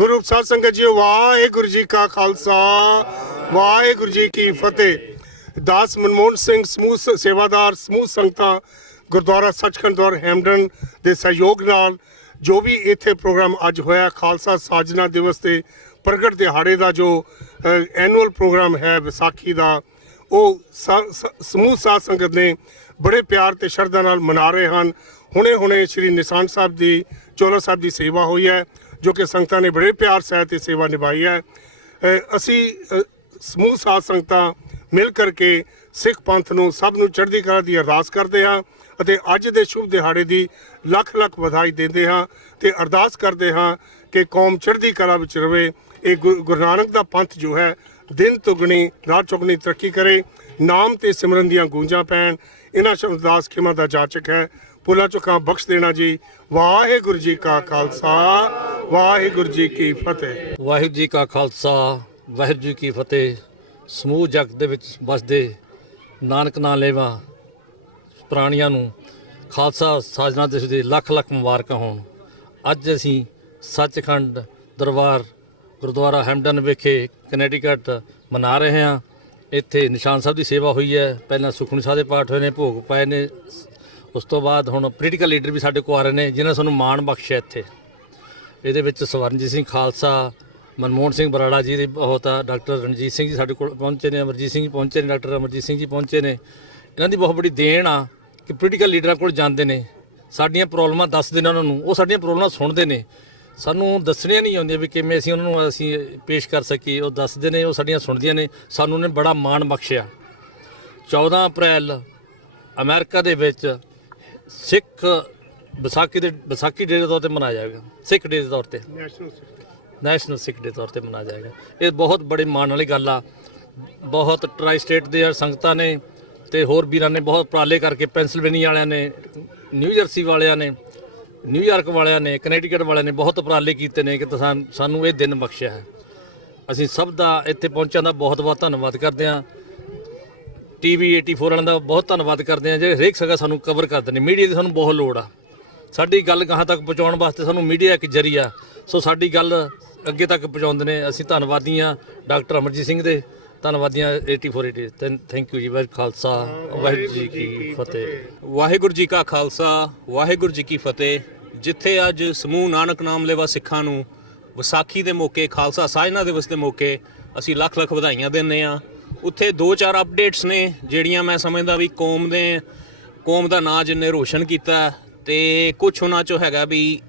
गुरु साध संगत जी वाहेगुरु जी का खालसा वाहेगुरु जी की फतेह। दास मनमोहन सिंह समूह सेवादार समूह संगतां गुरुद्वारा सचखंड द्वार हैमडन के सहयोग नाल जो भी इत्थे प्रोग्राम अज होया खालसा साजना दिवस के प्रगट दिहाड़े का जो एनुअल प्रोग्राम है विसाखी का वो समूह साध संगत ने बड़े प्यार ते शरधा नाल मना रहे हैं। हुणे हुणे श्री निशान साहब की चोला साहब की सेवा हुई है जो कि संगतां ने बड़े प्यार सहित सेवा निभाई है। असी समूह साध संगतां मिल करके सिख पंथ नूं सब नूं चढ़दी कला दी अरदास करते हाँ ਅਤੇ ਅੱਜ ਦੇ शुभ दिहाड़े की ਲੱਖ ਲੱਖ ਵਧਾਈ ਦਿੰਦੇ ਹਾਂ ਤੇ ਅਰਦਾਸ ਕਰਦੇ ਹਾਂ ਕਿ ਕੌਮ ਚੜ੍ਹਦੀ ਕਲਾ ਵਿੱਚ ਰਵੇ। ਇਹ ਗੁਰੂ ਨਾਨਕ ਦਾ ਪੰਥ ਜੋ ਹੈ दिन दुगनी रात चौगनी तरक्की करे, नाम ते सिमरन दियां गूंजां पैण। इन्हां अरदास खिमा दा जाचक है भुला चुका बख्श देना जी। वाहेगुरु जी का खालसा वाहेगुरु जी की फतेह। वाहिगुरू जी का खालसा वाहिगुरू जी की फतेह। समूह जगत ਦੇ ਵਿੱਚ ਵਸਦੇ ਨਾਨਕ ਨਾਂ ਲੈਵਾ ਪ੍ਰਾਣੀਆਂ ਨੂੰ ਖਾਲਸਾ ਸਾਜਨਾ ਦਿਵਸ ਦੀ ਲੱਖ ਲੱਖ ਮੁਬਾਰਕਾਂ ਹੋਣ। ਅੱਜ ਅਸੀਂ ਸੱਚਖੰਡ ਦਰਬਾਰ ਗੁਰਦੁਆਰਾ ਹੈਮਡਨ ਵਿਖੇ ਕਨੈਟੀਕਟ ਮਨਾ ਰਹੇ ਹਾਂ। ਇੱਥੇ ਨਿਸ਼ਾਨ ਸਾਹਿਬ ਦੀ ਸੇਵਾ ਹੋਈ ਹੈ, ਪਹਿਲਾਂ ਸੁਖਮਨੀ ਸਾਹਿਬ ਦੇ ਪਾਠ ਹੋਏ ਨੇ, ਭੋਗ ਪਾਏ ਨੇ। ਉਸ ਤੋਂ ਬਾਅਦ ਹੁਣ ਪੋਲੀਟੀਕਲ ਲੀਡਰ ਵੀ ਸਾਡੇ ਕੋਲ ਆ ਰਹੇ ਨੇ ਜਿਨ੍ਹਾਂ ਸਾਨੂੰ ਮਾਣ ਬਖਸ਼ਿਆ। ਇੱਥੇ ਇਹਦੇ ਵਿੱਚ ਸਵਰਨਜੀਤ ਸਿੰਘ ਖਾਲਸਾ, ਮਨਮੋਹਨ ਸਿੰਘ ਬਰਾੜਾ ਜੀ ਦੀ ਬਹੁਤ ਆ, ਡਾਕਟਰ ਰਣਜੀਤ ਸਿੰਘ ਜੀ ਸਾਡੇ ਕੋਲ ਪਹੁੰਚੇ ਨੇ, ਅਮਰਜੀਤ ਸਿੰਘ ਜੀ ਪਹੁੰਚੇ ਨੇ, ਡਾਕਟਰ ਅਮਰਜੀਤ ਸਿੰਘ ਜੀ ਪਹੁੰਚੇ ਨੇ। ਇਹਨਾਂ ਦੀ ਬਹੁਤ ਬੜੀ ਦੇਣ ਆ ਕਿ ਪੋਲੀਟੀਕਲ ਲੀਡਰਾਂ ਕੋਲ ਜਾਂਦੇ ਨੇ, ਸਾਡੀਆਂ ਪ੍ਰੋਬਲਮਾਂ ਦੱਸਦੇ ਨੇ ਉਹਨਾਂ ਨੂੰ, ਉਹ ਸਾਡੀਆਂ ਪ੍ਰੋਬਲਮਾਂ ਸੁਣਦੇ ਨੇ। ਸਾਨੂੰ ਦੱਸਣੀਆਂ ਨਹੀਂ ਆਉਂਦੀਆਂ ਵੀ ਕਿਵੇਂ ਅਸੀਂ ਉਹਨਾਂ ਨੂੰ ਅਸੀਂ ਪੇਸ਼ ਕਰ ਸਕੀਏ, ਉਹ ਦੱਸਦੇ ਨੇ, ਉਹ ਸਾਡੀਆਂ ਸੁਣਦੀਆਂ ਨੇ। ਸਾਨੂੰ ਉਹਨੇ ਬੜਾ ਮਾਣ ਬਖਸ਼ਿਆ। 14 ਅਪ੍ਰੈਲ ਅਮਰੀਕਾ ਦੇ ਵਿੱਚ ਸਿੱਖ ਵਿਸਾਖੀ ਡੇ ਦੇ ਤੌਰ 'ਤੇ ਮਨਾਇਆ ਜਾਏਗਾ, ਸਿੱਖ ਡੇ ਦੇ ਤੌਰ 'ਤੇ, ਨੈਸ਼ਨਲ ਸਿੱਖ ਡੇ ਤੌਰ 'ਤੇ ਮਨਾਇਆ ਜਾਏਗਾ। ਇਹ ਬਹੁਤ ਬੜੇ ਮਾਣ ਵਾਲੀ ਗੱਲ ਆ। ਬਹੁਤ ਟਰਾਈ ਸਟੇਟ ਦੇ ਸੰਗਤਾਂ ਨੇ ਅਤੇ ਹੋਰ ਵੀਰਾਂ ਨੇ ਬਹੁਤ ਉਪਰਾਲੇ ਕਰਕੇ, ਪੈਂਸਿਲਵੇਨੀਆ ਵਾਲਿਆਂ ਨੇ, ਨਿਊ ਜਰਸੀ ਵਾਲਿਆਂ ਨੇ, ਨਿਊਯਾਰਕ ਵਾਲਿਆਂ ਨੇ, ਕਨੈਟੀਕਟ ਵਾਲਿਆਂ ਨੇ ਬਹੁਤ ਉਪਰਾਲੇ ਕੀਤੇ ਨੇ ਕਿ ਸਾਨੂੰ ਇਹ ਦਿਨ ਬਖਸ਼ਿਆ ਹੈ। ਅਸੀਂ ਸਭ ਦਾ ਇੱਥੇ ਪਹੁੰਚਣ ਦਾ ਬਹੁਤ ਬਹੁਤ ਧੰਨਵਾਦ ਕਰਦੇ ਹਾਂ। TV 84 ਵਾਲਿਆਂ ਦਾ ਬਹੁਤ ਧੰਨਵਾਦ ਕਰਦੇ ਹਾਂ ਜਿਹੜੇ ਹਰੇਕ ਸਗਾ ਸਾਨੂੰ ਕਵਰ ਕਰਦੇ ਨੇ। ਮੀਡੀਆ ਦੀ ਸਾਨੂੰ ਬਹੁਤ ਲੋੜ ਆ। ਸਾਡੀ ਗੱਲ ਗਾਹਾਂ ਤੱਕ ਪਹੁੰਚਾਉਣ ਵਾਸਤੇ ਸਾਨੂੰ ਮੀਡੀਆ ਇੱਕ ਜ਼ਰੀਆ, ਸੋ ਸਾਡੀ ਗੱਲ ਅੱਗੇ ਤੱਕ ਪਹੁੰਚਾਉਂਦੇ ਨੇ। ਅਸੀਂ ਧੰਨਵਾਦੀ ਹਾਂ ਡਾਕਟਰ ਅਮਰਜੀਤ ਸਿੰਘ ਦੇ, ਧੰਨਵਾਦੀ ਹਾਂ 84 ਥੈਂਕ ਯੂ ਜੀ। ਵਾਹਿਗੁਰੂ ਖਾਲਸਾ ਵਾਹਿਗੁਰੂ ਜੀ ਕੀ ਫਤਿਹ। ਵਾਹਿਗੁਰੂ ਜੀ ਕਾ ਖਾਲਸਾ ਵਾਹਿਗੁਰੂ ਜੀ ਕੀ ਫਤਿਹ। ਜਿੱਥੇ ਅੱਜ ਸਮੂਹ ਨਾਨਕ ਨਾਮ ਲੈਵਾ ਸਿੱਖਾਂ ਨੂੰ ਵਿਸਾਖੀ ਦੇ ਮੌਕੇ, ਖਾਲਸਾ ਸਾਜਨਾ ਦਿਵਸ ਦੇ ਮੌਕੇ ਅਸੀਂ ਲੱਖ ਲੱਖ ਵਧਾਈਆਂ ਦਿੰਦੇ ਹਾਂ, ਉੱਥੇ 2-4 ਅਪਡੇਟਸ ਨੇ ਜਿਹੜੀਆਂ ਮੈਂ ਸਮਝਦਾ ਵੀ ਕੌਮ ਦਾ ਨਾਂ ਜਿੰਨੇ ਰੋਸ਼ਨ ਕੀਤਾ। ਅਤੇ ਕੁਛ ਉਹਨਾਂ 'ਚੋਂ ਹੈਗਾ ਵੀ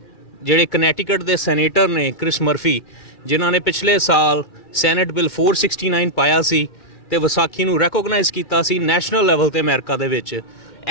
ਜਿਹੜੇ ਕਨੈਟੀਕਟ ਦੇ ਸੈਨੇਟਰ ਨੇ ਕ੍ਰਿਸ ਮਰਫੀ, ਜਿਨ੍ਹਾਂ ਨੇ ਪਿਛਲੇ ਸਾਲ ਸੈਨੇਟ ਬਿੱਲ 469 ਪਾਇਆ ਸੀ ਅਤੇ ਵਿਸਾਖੀ ਨੂੰ ਰੈਕੋਗਨਾਈਜ਼ ਕੀਤਾ ਸੀ ਨੈਸ਼ਨਲ ਲੈਵਲ 'ਤੇ ਅਮਰੀਕਾ ਦੇ ਵਿੱਚ।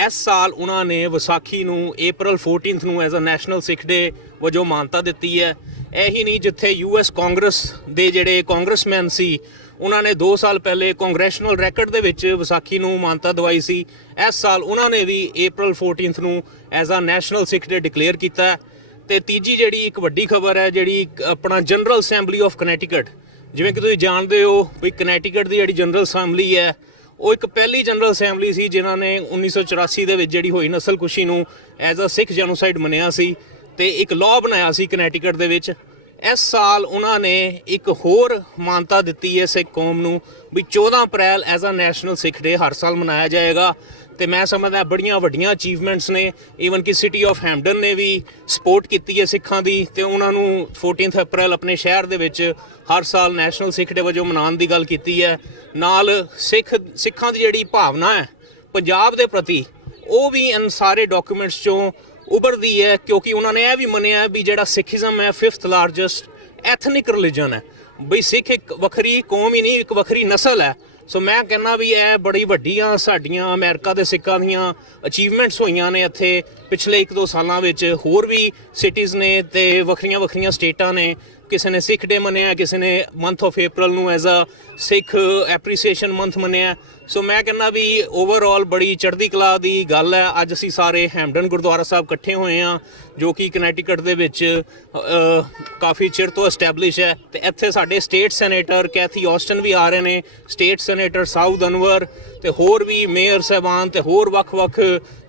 ਇਸ ਸਾਲ ਉਹਨਾਂ ਨੇ ਵਿਸਾਖੀ ਨੂੰ April 14 ਨੂੰ ਐਜ਼ ਅ ਨੈਸ਼ਨਲ ਸਿੱਖ ਡੇ ਵਜੋਂ ਮਾਨਤਾ ਦਿੱਤੀ ਹੈ। ਇਹੀ ਨਹੀਂ, ਜਿੱਥੇ US ਕਾਂਗਰਸ ਦੇ ਜਿਹੜੇ ਕਾਂਗਰਸਮੈਨ ਸੀ ਉਹਨਾਂ ਨੇ 2 ਸਾਲ ਪਹਿਲੇ ਕਾਂਗਰੈਸ਼ਨਲ ਰੈਕਡ ਦੇ ਵਿੱਚ ਵਿਸਾਖੀ ਨੂੰ ਮਾਨਤਾ ਦਵਾਈ ਸੀ, ਇਸ ਸਾਲ ਉਹਨਾਂ ਨੇ ਵੀ April 14 ਨੂੰ as a national Sikh day declare ਕੀਤਾ। ਅਤੇ ਤੀਜੀ ਜਿਹੜੀ ਇੱਕ ਵੱਡੀ ਖਬਰ ਹੈ, ਜਿਹੜੀ ਆਪਣਾ ਜਨਰਲ ਅਸੈਂਬਲੀ ਆਫ ਕਨੈਟੀਕਟ, ਜਿਵੇਂ ਕਿ ਤੁਸੀਂ ਜਾਣਦੇ ਹੋ ਵੀ ਕਨੈਟੀਕਟ ਦੀ ਜਿਹੜੀ ਜਨਰਲ ਅਸੈਂਬਲੀ ਹੈ ਉਹ ਇੱਕ ਪਹਿਲੀ ਜਨਰਲ ਅਸੈਂਬਲੀ ਸੀ ਜਿਨ੍ਹਾਂ ਨੇ 1984 ਦੇ ਵਿੱਚ ਜਿਹੜੀ ਹੋਈ ਨਸਲਕੁਸ਼ੀ ਨੂੰ ਐਜ਼ ਅ ਸਿੱਖ ਜੈਨੋਸਾਈਡ ਮੰਨਿਆ ਸੀ ਅਤੇ ਇੱਕ ਲਾਅ ਬਣਾਇਆ ਸੀ ਕਨੈਟੀਕਟ ਦੇ ਵਿੱਚ। ਇਸ ਸਾਲ ਉਹਨਾਂ ਨੇ ਇੱਕ ਹੋਰ ਮਾਨਤਾ ਦਿੱਤੀ ਹੈ ਸਿੱਖ ਕੌਮ ਨੂੰ ਵੀ 14 ਅਪ੍ਰੈਲ ਐਜ਼ ਅ ਨੈਸ਼ਨਲ ਸਿੱਖ ਡੇ ਹਰ ਸਾਲ ਮਨਾਇਆ ਜਾਏਗਾ। ਅਤੇ ਮੈਂ ਸਮਝਦਾ ਬੜੀਆਂ ਵੱਡੀਆਂ ਅਚੀਵਮੈਂਟਸ ਨੇ। ਈਵਨ ਕਿ ਸਿਟੀ ਆਫ ਹੈਮਡਨ ਨੇ ਵੀ ਸਪੋਰਟ ਕੀਤੀ ਹੈ ਸਿੱਖਾਂ ਦੀ, ਅਤੇ ਉਹਨਾਂ ਨੂੰ 14 ਅਪ੍ਰੈਲ ਆਪਣੇ ਸ਼ਹਿਰ ਦੇ ਵਿੱਚ ਹਰ ਸਾਲ ਨੈਸ਼ਨਲ ਸਿੱਖ ਡੇ ਵਜੋਂ ਮਨਾਉਣ ਦੀ ਗੱਲ ਕੀਤੀ ਹੈ। ਨਾਲ ਸਿੱਖਾਂ ਦੀ ਜਿਹੜੀ ਭਾਵਨਾ ਹੈ ਪੰਜਾਬ ਦੇ ਪ੍ਰਤੀ, ਉਹ ਵੀ ਇਨ ਸਾਰੇ ਡਾਕੂਮੈਂਟਸ 'ਚੋਂ ਉਭਰਦੀ ਹੈ, ਕਿਉਂਕਿ ਉਹਨਾਂ ਨੇ ਇਹ ਵੀ ਮੰਨਿਆ ਵੀ ਜਿਹੜਾ ਸਿੱਖੀਜ਼ਮ ਹੈ 5th ਲਾਰਜੈਸਟ ਐਥਨਿਕ ਰਿਲੀਜਨ ਹੈ, ਬਈ ਸਿੱਖ ਇੱਕ ਵੱਖਰੀ ਕੌਮ ਹੀ ਨਹੀਂ, ਇੱਕ ਵੱਖਰੀ ਨਸਲ ਹੈ। ਸੋ ਮੈਂ ਕਹਿੰਦਾ ਵੀ ਇਹ ਬੜੀ ਵੱਡੀਆਂ ਸਾਡੀਆਂ ਅਮਰੀਕਾ ਦੇ ਸਿੱਖਾਂ ਦੀਆਂ ਅਚੀਵਮੈਂਟਸ ਹੋਈਆਂ ਨੇ ਇੱਥੇ ਪਿਛਲੇ 1-2 ਸਾਲਾਂ ਵਿੱਚ। ਹੋਰ ਵੀ ਸਿਟੀਜ਼ ਨੇ ਅਤੇ ਵੱਖਰੀਆਂ ਸਟੇਟਾਂ ਨੇ, ਕਿਸੇ ਨੇ ਸਿੱਖ ਡੇ ਮੰਨਿਆ, ਕਿਸੇ ਨੇ ਮੰਥ ਆਫ April ਨੂੰ as a Sikh appreciation month ਮੰਨਿਆ। ਸੋ ਮੈਂ ਕਹਿੰਦਾ ਵੀ ਓਵਰਆਲ ਬੜੀ ਚੜ੍ਹਦੀ ਕਲਾ ਦੀ ਗੱਲ ਹੈ। ਅੱਜ ਅਸੀਂ ਸਾਰੇ ਹੈਮਡਨ ਗੁਰਦੁਆਰਾ ਸਾਹਿਬ ਇਕੱਠੇ ਹੋਏ ਹਾਂ, ਜੋ ਕਿ ਕਨੈਟੀਕਟ ਦੇ ਵਿੱਚ ਕਾਫੀ ਚਿਰ ਤੋਂ ਐਸਟੈਬਲਿਸ਼ ਹੈ। ਤੇ ਇੱਥੇ ਸਾਡੇ ਸਟੇਟ ਸੈਨੇਟਰ ਕੈਥੀ ਆਸਟਨ ਵੀ ਆ ਰਹੇ ਨੇ, ਸਟੇਟ ਸੈਨੇਟਰ ਸਾਊਦ ਅਨਵਰ ਤੇ ਹੋਰ ਵੀ ਮੇਅਰ ਸਾਹਿਬਾਨ ਤੇ ਹੋਰ ਵੱਖ-ਵੱਖ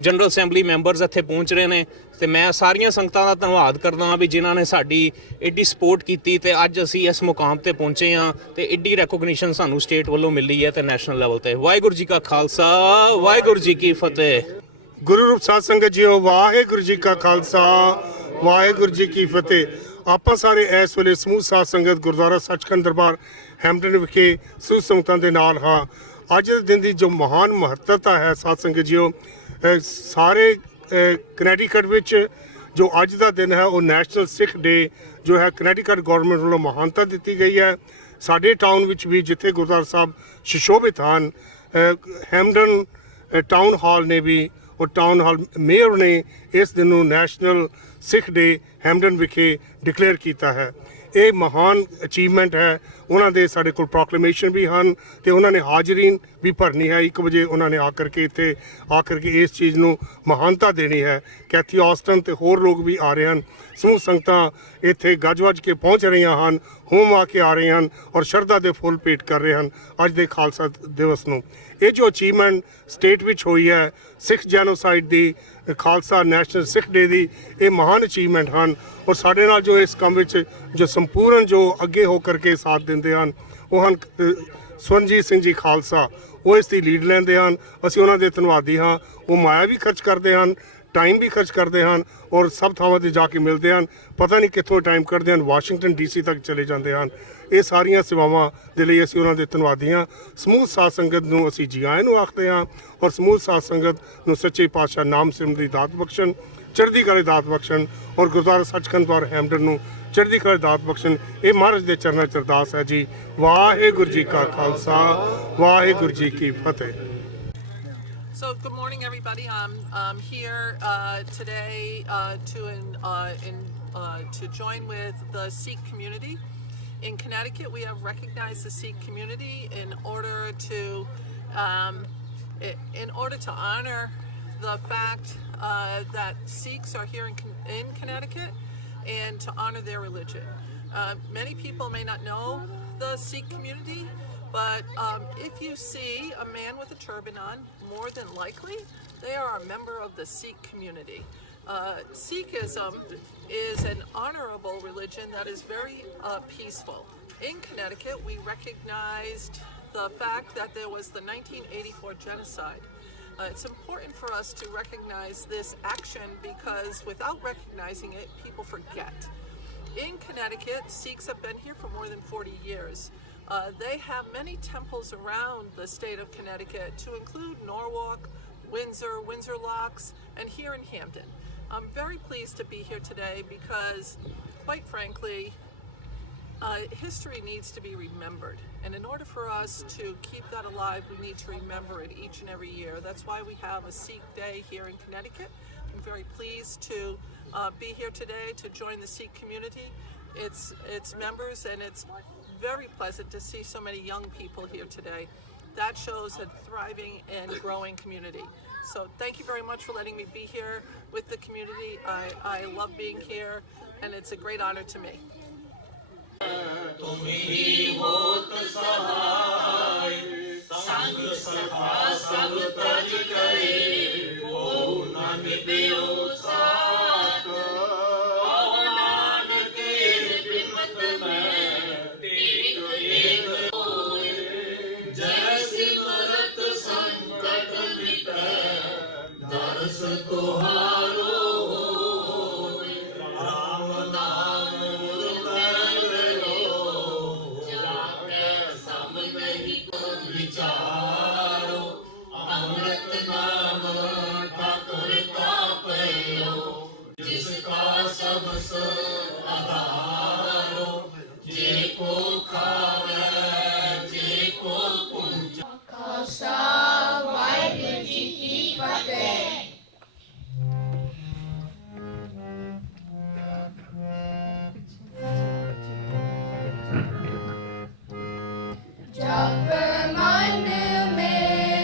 ਜਨਰਲ ਅਸੈਂਬਲੀ ਮੈਂਬਰਸ ਇੱਥੇ ਪਹੁੰਚ ਰਹੇ ਨੇ। ਤੇ ਮੈਂ ਸਾਰੀਆਂ ਸੰਗਤਾਂ ਦਾ ਧੰਨਵਾਦ ਕਰਦਾ ਹਾਂ ਵੀ ਜਿਨ੍ਹਾਂ ਨੇ ਸਾਡੀ ਐਡੀ ਸਪੋਰਟ ਕੀਤੀ ਤੇ ਅੱਜ ਅਸੀਂ ਇਸ ਮੁਕਾਮ ਤੇ ਪਹੁੰਚੇ ਹਾਂ ਤੇ ਐਡੀ ਰੈਕੋਗਨੀਸ਼ਨ ਸਾਨੂੰ ਸਟੇਟ ਵੱਲੋਂ ਮਿਲੀ ਹੈ ਤੇ ਨੈਸ਼ਨਲ ਲੈਵਲ ਤੇ। ਵਾਹਿਗੁਰੂ ਜੀ ਕਾ ਖਾਲਸਾ, ਵਾਹਿਗੁਰੂ ਜੀ ਕੀ ਫਤਿਹ। ਗੁਰੂ ਰੂਪ ਸਾਧ ਸੰਗਤ ਜੀਓ, ਵਾਹਿਗੁਰੂ ਜੀ ਕਾ ਖਾਲਸਾ, ਵਾਹਿਗੁਰੂ ਜੀ ਕੀ ਫਤਿਹ। ਆਪਾਂ ਸਾਰੇ ਇਸ ਵੇਲੇ ਸਮੂਹ ਸਾਧ ਸੰਗਤ ਗੁਰਦੁਆਰਾ ਸੱਚਖੰਡ ਦਰਬਾਰ ਹੈਮਡਨ ਵਿਖੇ ਸਮੂਹ ਸੰਗਤਾਂ ਦੇ ਨਾਲ ਹਾਂ। ਅੱਜ ਦੇ ਦਿਨ ਦੀ ਜੋ ਮਹਾਨ ਮਹੱਤਤਾ ਹੈ ਸਾਧ ਸੰਗਤ ਜੀਓ, ਸਾਰੇ ਕਨੈਟੀਕਟ ਵਿੱਚ ਜੋ ਅੱਜ ਦਾ ਦਿਨ ਹੈ ਉਹ ਨੈਸ਼ਨਲ ਸਿੱਖ ਡੇ ਜੋ ਹੈ ਕਨੈਟੀਕਟ ਗਵਰਨਮੈਂਟ ਵੱਲੋਂ ਮਹਾਨਤਾ ਦਿੱਤੀ ਗਈ ਹੈ। ਸਾਡੇ ਟਾਊਨ ਵਿੱਚ ਵੀ ਜਿੱਥੇ ਗੁਰਦੁਆਰਾ ਸਾਹਿਬ ਸੁਸ਼ੋਭਿਤ ਹਨ, ਹੈਮਡਨ ਟਾਊਨ ਹਾਲ ਨੇ ਵੀ ਉਹ ਟਾਊਨ ਹਾਲ ਮੇਅਰ ਨੇ ਇਸ ਦਿਨ ਨੂੰ ਨੈਸ਼ਨਲ ਸਿੱਖ ਡੇ ਹੈਮਡਨ ਵਿਖੇ ਡਿਕਲੇਅਰ ਕੀਤਾ ਹੈ। ਇਹ ਮਹਾਨ ਅਚੀਵਮੈਂਟ ਹੈ। ਉਹਨਾਂ ਦੇ ਸਾਡੇ ਕੋਲ ਪ੍ਰੋਕਲੇਮੇਸ਼ਨ ਵੀ ਹਨ ਤੇ ਉਹਨਾਂ ਨੇ ਹਾਜ਼ਰੀਨ ਵੀ ਭਰਨੀ ਹੈ। 1 ਵਜੇ ਉਹਨਾਂ ਨੇ ਆ ਕਰਕੇ ਇੱਥੇ ਆ ਕਰਕੇ ਇਸ ਚੀਜ਼ ਨੂੰ ਮਹਾਨਤਾ ਦੇਣੀ ਹੈ। ਕੈਥੀ ਆਸਟਨ ਤੇ ਹੋਰ ਲੋਕ ਵੀ ਆ ਰਹੇ ਹਨ। ਸਮੂਹ ਸੰਗਤਾਂ ਇੱਥੇ ਗੱਜ-ਵੱਜ ਕੇ ਪਹੁੰਚ ਰਹੀਆਂ ਹਨ, ਹੋਮ ਆ ਕੇ ਆ ਰਹੇ ਹਨ ਔਰ ਸ਼ਰਧਾ ਦੇ ਫੁੱਲ ਭੇਟ ਕਰ ਰਹੇ ਹਨ ਅੱਜ ਦੇ ਖਾਲਸਾ ਦਿਵਸ ਨੂੰ। ਇਹ ਜੋ ਅਚੀਵਮੈਂਟ ਸਟੇਟ ਵਿੱਚ ਹੋਈ ਹੈ ਸਿੱਖ ਜੈਨੋਸਾਈਡ ਦੀ, ਖਾਲਸਾ ਨੈਸ਼ਨਲ ਸਿੱਖ ਡੇ ਦੀ, ਇਹ ਮਹਾਨ ਅਚੀਵਮੈਂਟ ਹਨ। ਔਰ ਸਾਡੇ ਨਾਲ ਜੋ ਇਸ ਕੰਮ ਵਿੱਚ ਜੋ ਸੰਪੂਰਨ ਜੋ ਅੱਗੇ ਹੋ ਕਰਕੇ ਸਾਥ ਦਿੰਦੇ ਹਨ ਉਹ ਹਨ ਸਵਰਨਜੀਤ ਸਿੰਘ ਜੀ ਖਾਲਸਾ। ਉਹ ਇਸ ਦੀ ਲੀਡ ਲੈਂਦੇ ਹਨ। ਅਸੀਂ ਉਹਨਾਂ ਦੇ ਧੰਨਵਾਦੀ ਹਾਂ। ਉਹ ਮਾਇਆ ਵੀ ਖਰਚ ਕਰਦੇ ਹਨ, ਟਾਈਮ ਵੀ ਖਰਚ ਕਰਦੇ ਹਨ ਔਰ ਸਭ ਥਾਵਾਂ 'ਤੇ ਜਾ ਕੇ ਮਿਲਦੇ ਹਨ। ਪਤਾ ਨਹੀਂ ਕਿੱਥੋਂ ਟਾਈਮ ਕੱਢਦੇ ਹਨ, ਵਾਸ਼ਿੰਗਟਨ DC ਤੱਕ ਚਲੇ ਜਾਂਦੇ ਹਨ। ਇਹ ਸਾਰੀਆਂ ਸੇਵਾਵਾਂ ਦੇ ਲਈ ਅਸੀਂ ਉਹਨਾਂ ਦੇ ਧੰਨਵਾਦੀ ਹਾਂ। ਸਮੂਹ ਸਾਧ ਸੰਗਤ ਨੂੰ ਅਸੀਂ ਜੀ ਆਇਆਂ ਨੂੰ ਆਖਦੇ ਹਾਂ ਔਰ ਸਮੂਹ ਸਾਧ ਸੰਗਤ ਨੂੰ ਸੱਚੇ ਪਾਤਸ਼ਾਹ ਨਾਮ ਸਿਮਰਨ ਦੀ ਦਾਤ ਬਖਸ਼ਣ, ਚੜ੍ਹਦੀ ਕਲਾ ਦੀ ਦਾਤ ਬਖਸ਼ਣ ਔਰ ਗੁਰਦੁਆਰਾ ਸੱਚਖੰਡ ਦਰਬਾਰ ਹੈਮਡਨ ਨੂੰ ਚੜ੍ਹਦੀ ਕਲਾ ਦੀ ਦਾਤ ਬਖਸ਼ਣ। ਇਹ ਮਹਾਰਾਜ ਦੇ ਚਰਨਾਂ 'ਚ ਅਰਦਾਸ ਹੈ ਜੀ। ਵਾਹਿਗੁਰੂ ਜੀ ਕਾ ਖਾਲਸਾ, ਵਾਹਿਗੁਰੂ ਜੀ ਕੀ ਫਤਿਹ। So good morning, everybody. I'm here today to join with the Sikh community in Connecticut. We have recognized the Sikh community in order to honor the fact that Sikhs are here in Connecticut and to honor their religion. Many people may not know the Sikh community. But if you see a man with a turban on, more than likely they are a member of the Sikh community. Sikhism is an honorable religion that is very peaceful. In Connecticut, we recognized the fact that there was the 1984 genocide. It's important for us to recognize this action because without recognizing it, people forget. In Connecticut, Sikhs have been here for more than 40 years. They have many temples around the state of Connecticut, to include Norwalk, Windsor, Windsor Locks, and here in Hampton. I'm very pleased to be here today because, quite frankly, history needs to be remembered. And in order for us to keep that alive, we need to remember it each and every year. That's why we have a Sikh Day here in Connecticut. I'm very pleased to be here today to join the Sikh community, its members, and it's very pleasant to see so many young people here today. That shows a thriving and growing community. So thank you very much for letting me be here with the community. I love being here and it's a great honor to me. ਜਪ ਮਨ ਮੇਰਾ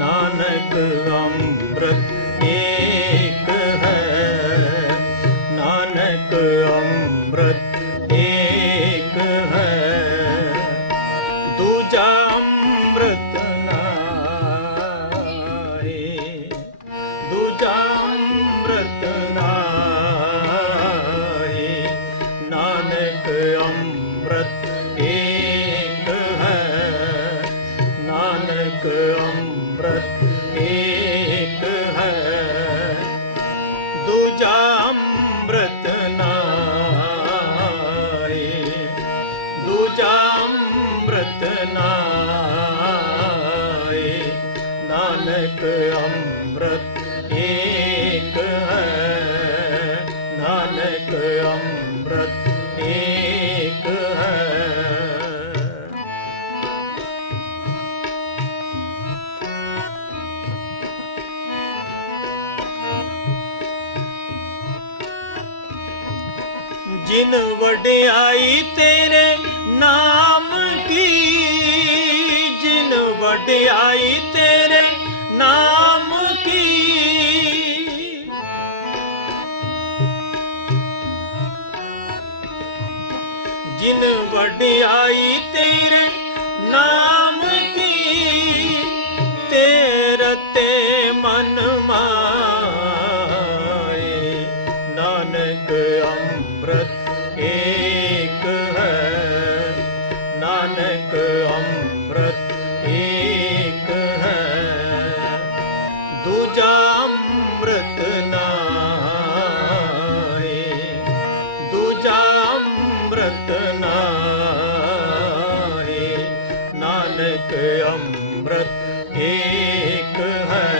ਨਾਨਕ ਅੰਮ੍ਰਿਤ ਏਕ ਹੈ, ਨਾਨਕ ਅੰਮ੍ਰਿਤ ਏਕ ਹੈ, ਦੂਜਾ ਅੰਮ੍ਰਿਤ ਨਾਹੀ, ਦੂਜਾ ਅੰਮ੍ਰਿਤ ਨਾਹੀ, ਨਾਨਕ ਅੰਮ੍ਰਿਤ ਏਕ ਹੈ, ਨਾਨਕ ਅੰਮ੍ਰਿਤ ਏਕ ਹੈ, ਦੂਜਾ ਅੰਮ੍ਰਿਤ ਨਾਹੀ, ਦੂਜਾ ਅੰਮ੍ਰਿਤ ਨਾਹੀ, ਨਾਨਕ ਅੰਮ੍ਰਿਤ ਏਕ ਹੈ, ਨਾਨਕ ਅੰਮ੍ਰਿਤ ਏਕ ਹੈ। ਜਿਨ ਵਡਿਆਈ ਤੇਰੇ ਨਾਮ ਕੀ, ਜਿਨ ਵਡਿਆਈ ਤੇਰੇ ਨਾਮ ਕੀ, ਜਿਨ ਵਡਿਆਈ ਤੇਰੇ ਨਾਮ ਕੀ, ਤੇਰੇ ਤੇ ਮਨ ਮਾਏ, ਨਾਨਕ ਅੰਮ੍ਰਿਤ ਏਕ ਹੈ, ਨਾਨਕ ਅੰਮ੍ਰਿਤ ਏਕ ਹੈ, ਦੂਜਾ ਅੰਮ੍ਰਿਤ ਨਾਹੀ, ਦੂਜਾ ਅੰਮ੍ਰਿਤ ਨਾਹੀ, नानक अमृत एक है,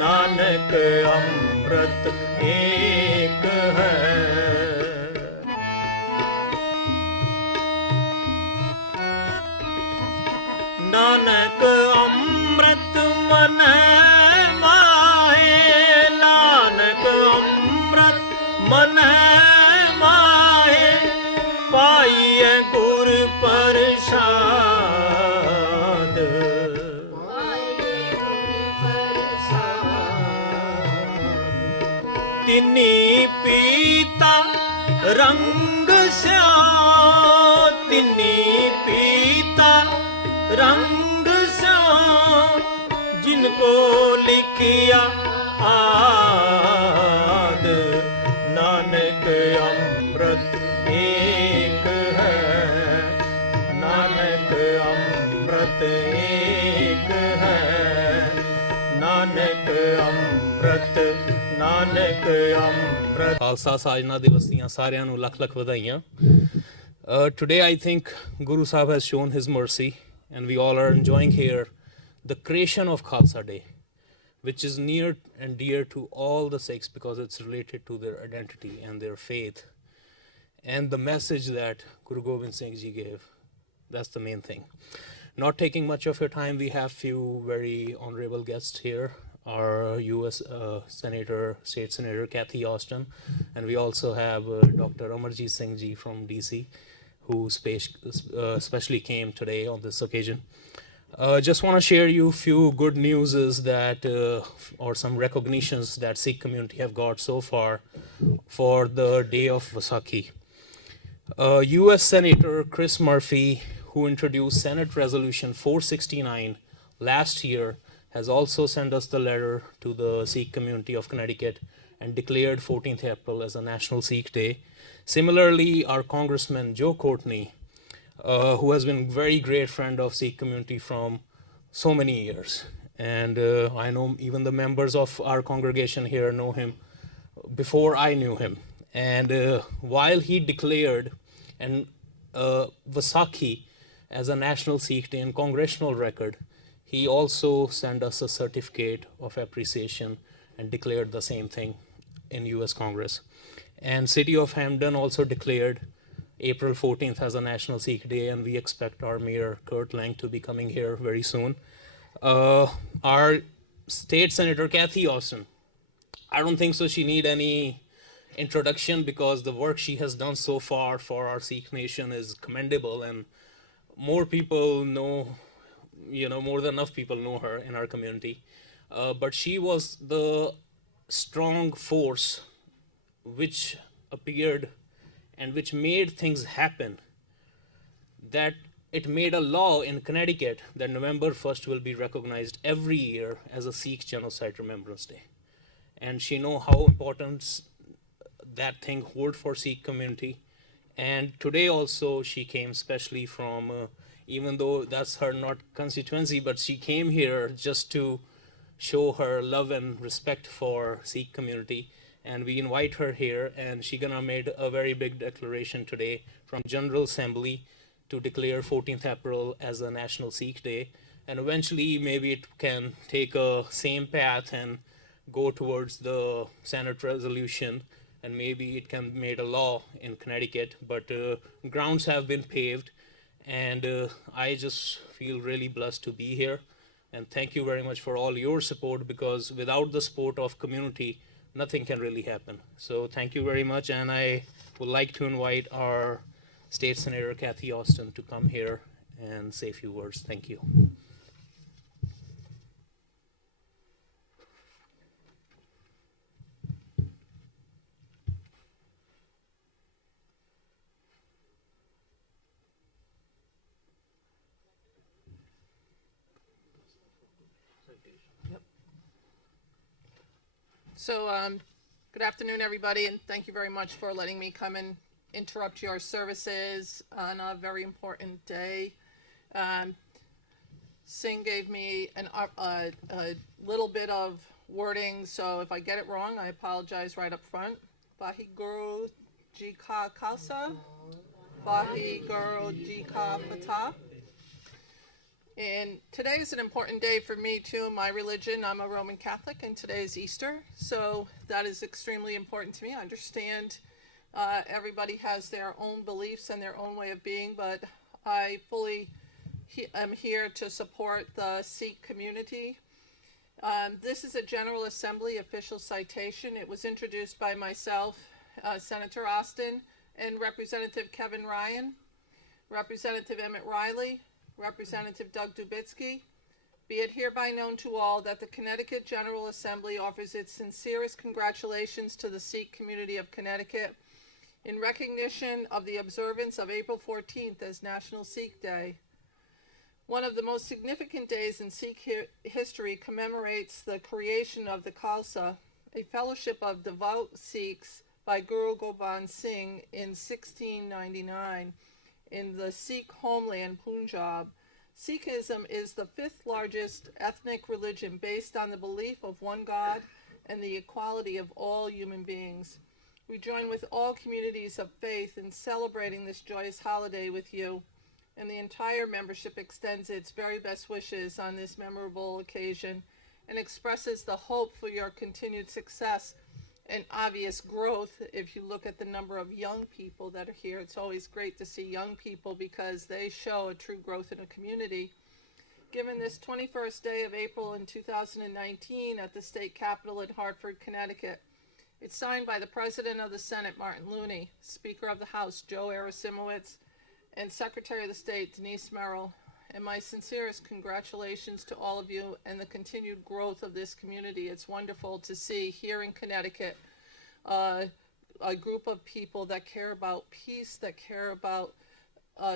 नानक अमृत एक है। नानक अमृत मन माहे, नानक अमृत मन माहे, पाइए गुर प्रसाद। तिनी पीता रंग श्याम, तिनी पीता रंग श्याम, जिनको लिखिया आद। नानक अमृत एक है, नानक अमृत एक है, नानक अमृत, नानक अमृत। ਖਾਲਸਾ ਸਾਜਨਾ ਦਿਵਸ ਦੀਆਂ ਸਾਰਿਆਂ ਨੂੰ ਲੱਖ ਲੱਖ ਵਧਾਈਆਂ। Today I think Guru Sahib has shown his mercy and we all are enjoying here the creation of Khalsa Day, which is near and dear to all the Sikhs because it's related to their identity and their faith and the message that Guru Gobind Singh Ji gave. That's the main thing. Not taking much of your time, we have few very honorable guests here. Our US Senator, State Senator Kathy Austin, and we also have Dr. Amarjeet Singh Ji from DC, who especially came today on this occasion. Just want to share you few good news is that or some recognitions that Sikh community have got so far for the day of Vaisakhi. US Senator Chris Murphy, who introduced Senate Resolution 469 last year, has also sent us the letter to the Sikh community of Connecticut and declared 14th April as a National Sikh Day. Similarly, our Congressman Joe Courtney, who has been a very great friend of Sikh community from so many years. And I know even the members of our congregation here know him before I knew him. And while he declared Vaisakhi as a National Sikh Day in congressional record, he also sent us a certificate of appreciation and declared the same thing in US Congress. And City of Hamden also declared April 14th as a National Sikh Day, and we expect our Mayor Kurt Lang to be coming here very soon. Our State Senator Kathy Austin, I don't think so she need any introduction because the work she has done so far for our Sikh nation is commendable, and more people know, more than enough people know her in our community. But she was the strong force which appeared and which made things happen, that it made a law in Connecticut that November 1st will be recognized every year as a Sikh Genocide Remembrance Day. And she know how important that thing hold for Sikh community. And today also she came specially from even though that's her not constituency, but she came here just to show her love and respect for Sikh community. And we invite her here, and she gonna made a very big declaration today from General Assembly to declare 14th April as a National Sikh Day. And eventually maybe it can take a same path and go towards the Senate resolution, and maybe it can be made a law in Connecticut. But grounds have been paved. And I just feel really blessed to be here. And thank you very much for all your support, because without the support of community, nothing can really happen. So thank you very much. And I would like to invite our State Senator Kathy Austin to come here and say a few words. Thank you. So, good afternoon, everybody, and thank you very much for letting me come and interrupt your services on a very important day. Singh gave me a little bit of wording, so if I get it wrong, I apologize right up front. Vaheguru Ji Ka Khalsa, Vaheguru Ji Ka Fatah. And today is an important day for me too. My religion, I'm a Roman Catholic, and today is Easter. So that is extremely important to me. I understand everybody has their own beliefs and their own way of being, but I fully am here to support the Sikh community. This is a General Assembly official citation. It was introduced by myself, Senator Austin, and Representative Kevin Ryan, Representative Emmett Riley, Representative Doug Dubitsky. Be it hereby known to all that the Connecticut General Assembly offers its sincerest congratulations to the Sikh community of Connecticut in recognition of the observance of April 14th as National Sikh Day. One of the most significant days in Sikh history commemorates the creation of the Khalsa, a fellowship of devout Sikhs by Guru Gobind Singh in 1699 in the Sikh homeland Punjab. Sikhism is the fifth largest ethnic religion based on the belief of one God and the equality of all human beings. We join with all communities of faith in celebrating this joyous holiday with you, and the entire membership extends its very best wishes on this memorable occasion and expresses the hope for your continued success and obvious growth. If you look at the number of young people that are here, it's always great to see young people because they show a true growth in a community. Given this 21st day of April in 2019 at the state capitol in Hartford, Connecticut, it's signed by the President of the Senate, Martin Looney, Speaker of the House, Joe Arasimowicz, and Secretary of the State, Denise Merrill. And my sincerest congratulations to all of you and the continued growth of this community. It's wonderful to see here in Connecticut a group of people that care about peace, that care about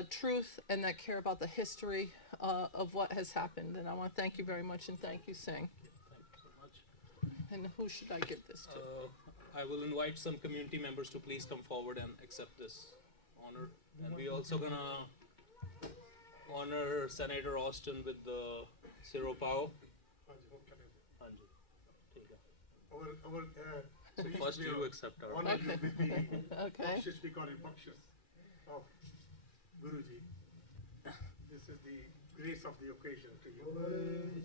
truth, and that care about the history of what has happened. And I want to thank you very much, and thank you, Singh. Thank you so much. And who should I give this to? I will invite some community members to please come forward and accept this honor. And we also gonna honor Senator Austin with the Siropao. Hanji. ठीक है. First you accept our honor you with the Okay. Bakshish, we call it Bakshish of Guruji. This is the grace of the occasion to you.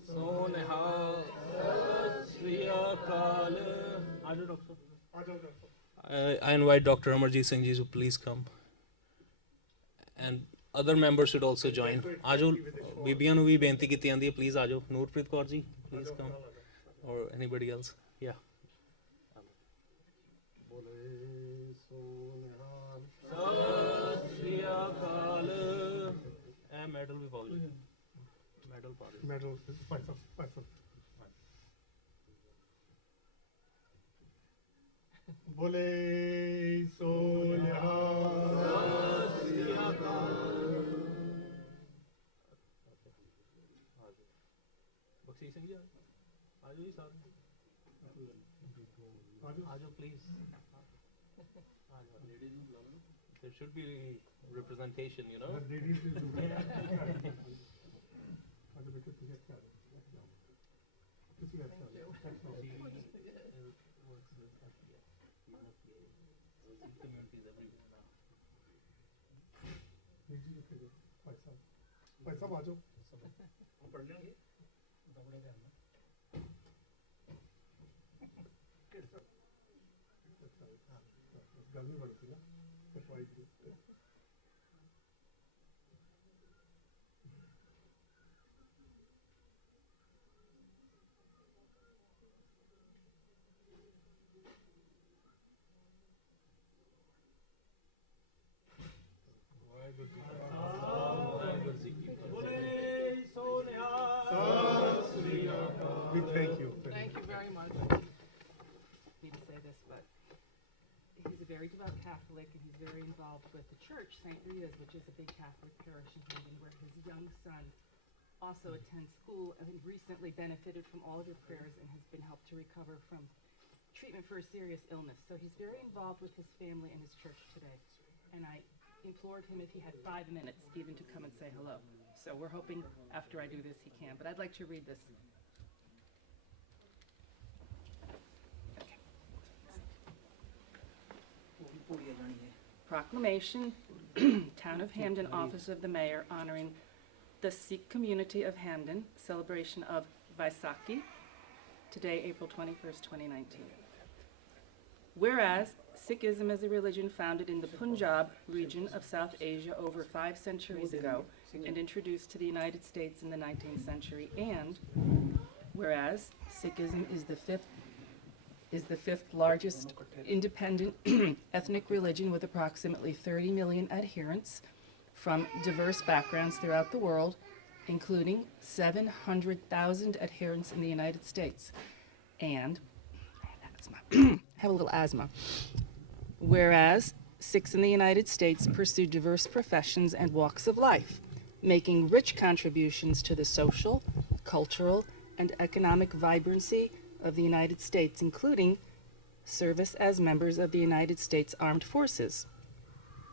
Sonehal, Sri Akal. Ajo Doctor. I invite Dr. Amarjeet Singh ji to please come. And other members should also join. Ajo, ਬੀਬੀਆਂ ਨੂੰ ਵੀ ਬੇਨਤੀ ਕੀਤੀ ਜਾਂਦੀ ਹੈ, please ਆਜੋ. Noorpreet Kaur ji, please come. Or anybody else. Yeah. Sat Sri ਅਕਾਲ. ਇਹ medal ਵੀ ਪਾਓ ਜੀ. ਮੈਡਲ ਪਾ ਦਿਓ. Medal, Paisa. Bole Sonehal. ਬਖਸ਼ੀਸ਼ ਸਿੰਘ ਜੀ ਆਜੋ ਜੀ ਸਾਹਿਬ. ਆਜੋ please. There should be representation, you know. Paisa bajo. गर्मी बढ़ती है ना. We thank you. Thank you very much. Me to say this, but he's a very devout Catholic, and he's very involved with the church, St. Rita's, which is a big Catholic parish in Hampton, where his young son also attends school and recently benefited from all of your prayers and has been helped to recover from treatment for a serious illness. So he's very involved with his family and his church today. And I implored him if he had 5 minutes even to come and say hello. So we're hoping after I do this he can. But I'd like to read this. Proclamation, Town of Hamden, Office of the Mayor, honoring the Sikh community of Hamden celebration of Vaisakhi, today, April 21st, 2019. Whereas Sikhism is a religion founded in the Punjab region of South Asia over 5 centuries ago and introduced to the United States in the 19th century, and whereas Sikhism is the fifth largest independent ethnic religion with approximately 30 million adherents from diverse backgrounds throughout the world, including 700,000 adherents in the United States. And have a little asthma. Whereas Sikhs in the United States pursue diverse professions and walks of life, making rich contributions to the social, cultural, and economic vibrancy of the United States, including service as members of the United States Armed Forces.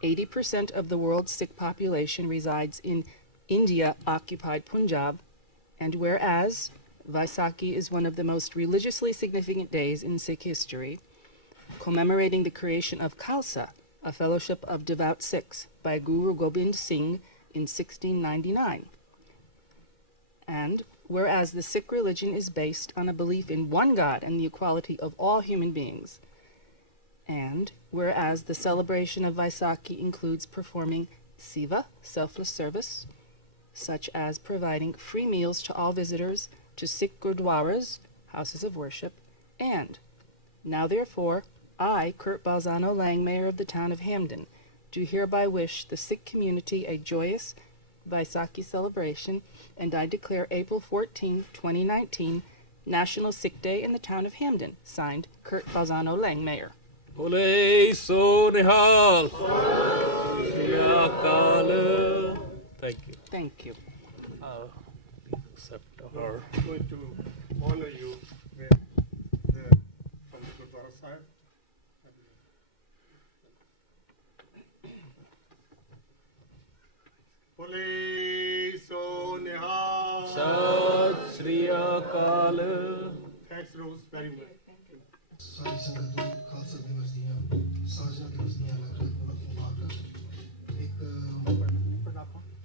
80% of the world's Sikh population resides in India-occupied Punjab, and whereas Vaisakhi is one of the most religiously significant days in Sikh history, commemorating the creation of Khalsa, a fellowship of devout Sikhs, by Guru Gobind Singh in 1699. And whereas the Sikh religion is based on a belief in one God and the equality of all human beings, and whereas the celebration of Vaisakhi includes performing Seva, selfless service, such as providing free meals to all visitors to Sikh gurdwaras, houses of worship, and now therefore, I, Kurt Balzano Lang, Mayor of the town of Hamden, do hereby wish the Sikh community a joyous Vaisakhi celebration, and I declare April 14, 2019, National Sikh Day in the town of Hamden. Signed, Kurt Balzano Lang, Mayor. Bole so nihal. Sri Akal. Thank you. Thank you. Accept her. I'm going to honor you with from the Gurdwara Sahib. Bole so nihal. Sat Sri Akal. Thanks, Rose, very much. ਸਾਰੀ ਸੰਗਤ ਨੂੰ ਖਾਲਸਾ ਦਿਵਸ ਦੀਆਂ ਸਾਜਨਾ ਦਿਵਸ ਦੀਆਂ ਲੱਖ ਲੱਖ ਮੁਬਾਰਕਾਂ। ਇੱਕ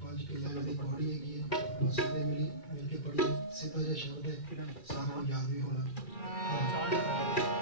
ਪੰਜ ਕਿਲੇ ਦੀ ਪੌੜੀ ਹੈਗੀ ਹੈ, ਉਹ ਸਾਰੇ ਮਿਲ ਕੇ ਪੜ੍ਹੀ, ਸਿੱਧਾ ਜਿਹਾ ਸ਼ਬਦ ਹੈ, ਸਾਰਿਆਂ ਨੂੰ ਯਾਦ ਵੀ ਹੋਣਾ। ਅੰਮ੍ਰਿਤ ਨਾਮ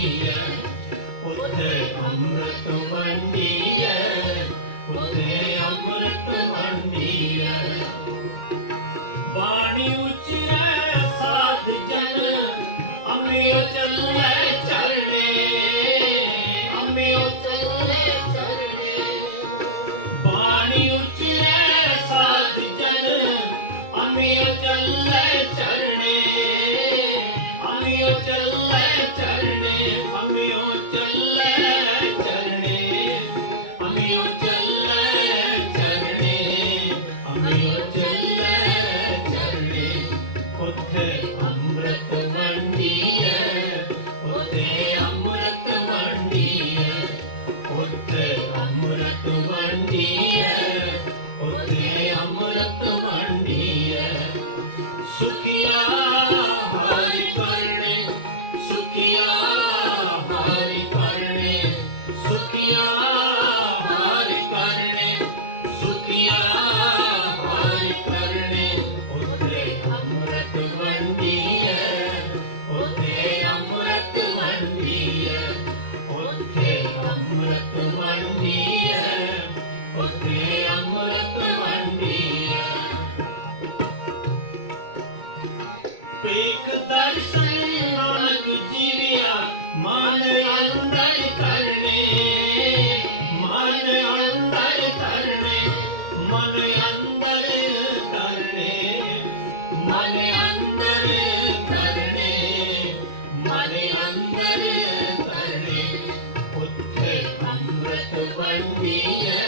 ਵੰਡੀਐ ਉੱਥੇ ਅੰਮ੍ਰਿਤ ਵੰਡੀਐ ਉੱਥੇ ਅੰਮ੍ਰਿਤ ਵੰਡੀਐ ਬਾਣੀ ਉਚਰੈ ਸਾਧ ਜਨ ਅੰਮ੍ਰਿਤ ਚੱਲੈ ਚਰਣੇ ਅੰਮ੍ਰਿਤ ਚੱਲੈ ਚਰਣੇ ਬਾਣੀ ਉਚਰੈ ਸਾਧ ਜਨ ਅੰਮ੍ਰਿਤ ਚੱਲੈ ਚਰਣੇ ਅੰਮ੍ਰਿਤ ਚੱਲੈ ਚਰਣੇ ਅੰਮ੍ਰਿਤ ਚੱਲੈ ਚਰਣੇ ਅੰਮ੍ਰਿਤ ਚੱਲੈ ਚਰਣੇ ਅੰਮ੍ਰਿਤ ਚੱਲੈ ਚਰਣੇ ਉੱਥੇ ਅੰਮ੍ਰਿਤ ਵੰਡੀਐ ਉੱਥੇ ਅੰਮ੍ਰਿਤ ਵੰਡੀਐ ਉੱਥੇ ਅੰਮ੍ਰਿਤ ਵੰਡੀਐ ਉੱਥੇ ਅੰਮ੍ਰਿਤ ਵੰਡੀਐ ਸੁਖੀਆ ਹਰਿ ਕਰਨੇ ਸੁਖੀਆ ਹਰਿ ਕਰਨੇ ਸੁਖੀਆ ਹਰਿ ਕਰਨੇ ਸੁਖੀਆ ਹਰਿ ਕਰਨੇ ਉੱਥੇ ਅੰਮ੍ਰਿਤ ਵੰਡੀਐ ਉੱਥੇ ਅੰਮ੍ਰਿਤ ਵੰਡੀਐ ਉੱਥੇ ਅੰਮ੍ਰਿਤ ਵੰਡੀਐ ਉੱਥੇ ਅੰਮ੍ਰਿਤ ਵੰਡੀਐ ਵੇਖ ਦਰਸ਼ਨ ਨਾਨਕ ਜੀਵਿਆ ਮਨ ਅੰਦਰ ਕਰਨੇ ਮਨ ਅੰਦਰ ਕਰਨੇ ਮਨ ਅੰਦਰ ਕਰਨੇ ਮਨ ਅੰਦਰ ਕਰਨੇ ਮਨ ਅੰਦਰ ਕਰਨੇ ਉੱਥੇ ਅੰਮ੍ਰਿਤ ਵੰਡੀਐ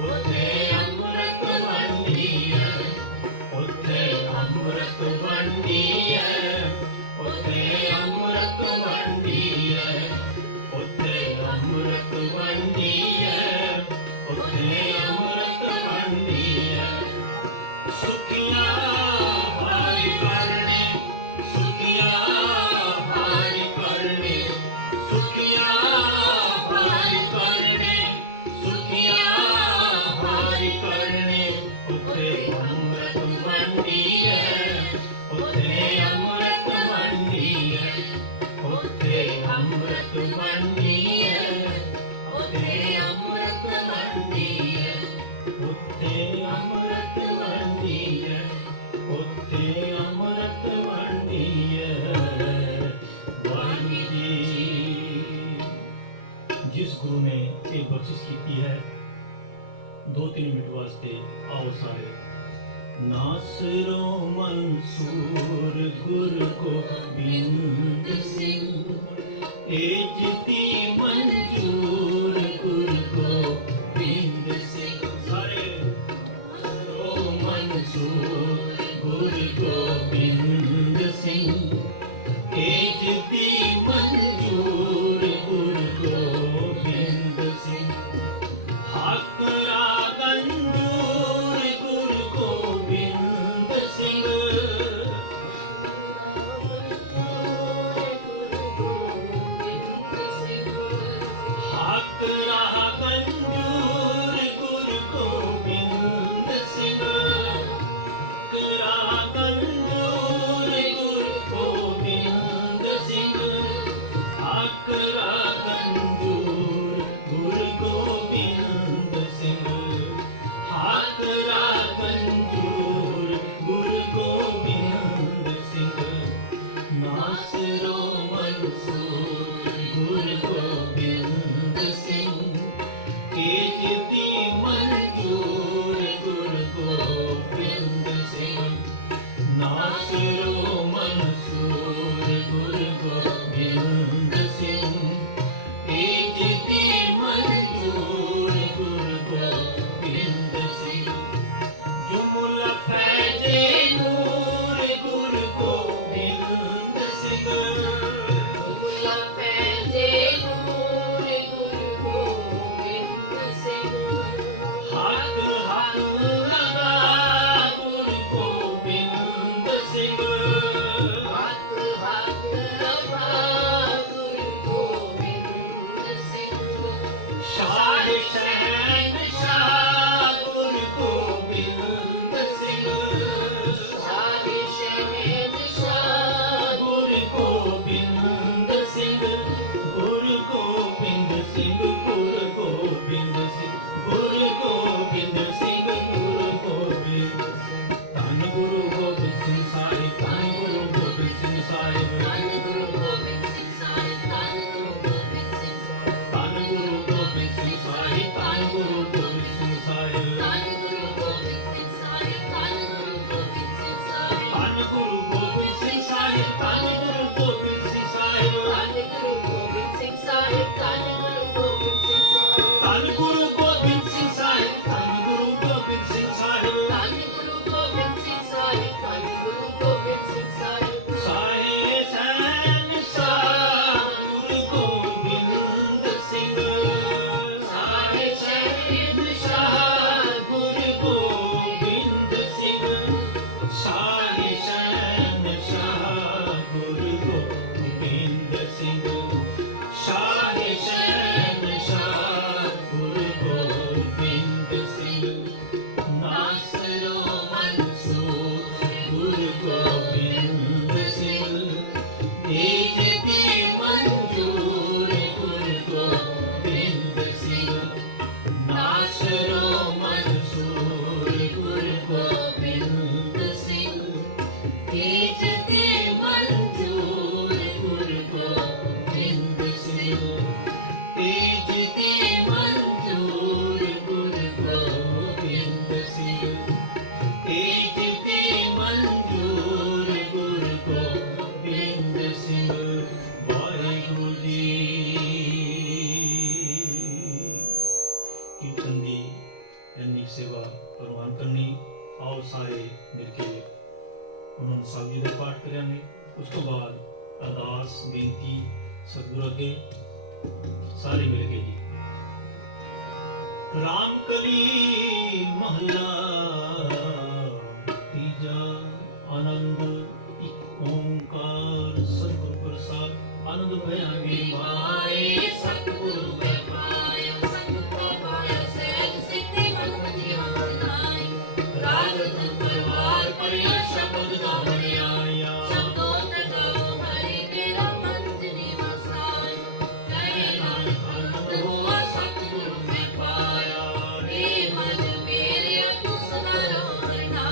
ਉੱਥੇ ਅੰਮ੍ਰਿਤ ਵੰਡੀਐ ਉੱਥੇ ਅੰਮ੍ਰਿਤ ਵੰਡੀਐ ਉੱਥੇ ਅੰਮ੍ਰਿਤ ਵੰਡੀਐ ਉੱਥੇ ਅੰਮ੍ਰਿਤ ਵੰਡੀਐ ਉੱਥੇ ਅੰਮ੍ਰਿਤ ਵੰਡੀਐ ਸੁਖੀਆ ਹਰਿ ਕਰਨੇ ਸੁਖੀਆ ਹਰਿ ਕਰਨੇ ਸੁਖੀਆ ਹਰਿ ਕਰਨੇ ਸੁਖੀਆ ਹਰਿ ਕਰਨੇ ਉੱਥੇ ਅੰਮ੍ਰਿਤ ਵੰਡੀਐ ਉੱਥੇ ਅੰਮ੍ਰਿਤ ਵੰਡੀਐ ਉੱਥੇ ਅੰਮ੍ਰਿਤ ਵੰਡੀਐ ਉੱਥੇ ਅੰਮ੍ਰਿਤ ਵੰਡੀਐ ਉੱਥੇ ਅੰਮ੍ਰਿਤ ਵੰਡੀਐ ਉੱਥੇ ਅੰਮ੍ਰਿਤ ਵੰਡੀਐ ਵਾਹਿਗੁਰੂ ਜੀ ਜਿਸ ਗੁਰੂ ਨੇ ਇਹ ਬਖਸ਼ਿਸ਼ ਕੀਤੀ ਹੈ 2-3 ਮਿੰਟ ਵਾਸਤੇ ਆਓ ਸਾਰੇ ਨਾਸਰੋ ਮਨਸੂਰ ਗੁਰ ਗੋਬਿੰਦ ਸਿੰਘ ਏ ਜਿਤੀ ਮਨਜੂਰ ਗੁਰ ਗੋਬਿੰਦ ਸਿੰਘ ਸਾਰੇ ਨਾਸਰੋ ਮਨਸੂਰ ਗੁਰ ਗੋਬਿੰਦ ਸਿੰਘ ਏ ਜਿਤੀ ਮਨਜੂਰ ਗੁਰ ਗੋਬਿੰਦ ਸਿੰਘ ਹੱਕ ਰਾਗੰਜੂਰ ਗੁਰ ਗੋਬਿੰਦ ਸਿੰਘ ਬੇਨਤੀ ਸਤਿਗੁਰੂ ਅੱਗੇ ਸਾਰੇ ਮਿਲ ਕੇ ਜੀ। ਰਾਮ ਕਲੀ ਮਹਲਾ ਤੀਜਾ ਆਨੰਦ ਇੱਕ ਓੰਕਾਰ ਸਤਿਗੁਰ ਪ੍ਰਸਾਦ ਆਨੰਦ ਭਇਆ ਵੀ ਮਾਏ ਸਤਿਗੁਰੂ ਮੈਂ ਪਾਇਆ ਸਤਿਗੁਰੂ ਪਾਇਆ ਸਹਿਜ ਸਿੱਧੀ ਮਨ ਮਜਿਆ ਨਾਈ ਰਾਜ ਰਤਨ ਪਰਿਵਾਰ ਪਰਿਆ ਸ਼ਬਦ ਗਾਵਣ ਆਇਆ ਸ਼ਬਦੋ ਤਗਾਓ ਹਰੀ ਮੇਰਾ ਮਨ ਜਿਨੀ ਵਸਾਇਆ ਕਹੇ ਨਾਨਕ ਆਨੰਦ ਹੋਆ ਸਤਿਗੁਰੂ ਮੈਂ ਪਾਇਆ ਏ ਮਨ ਮੇਰੇ ਤੂੰ ਸਦਾ ਰਹਿਣਾ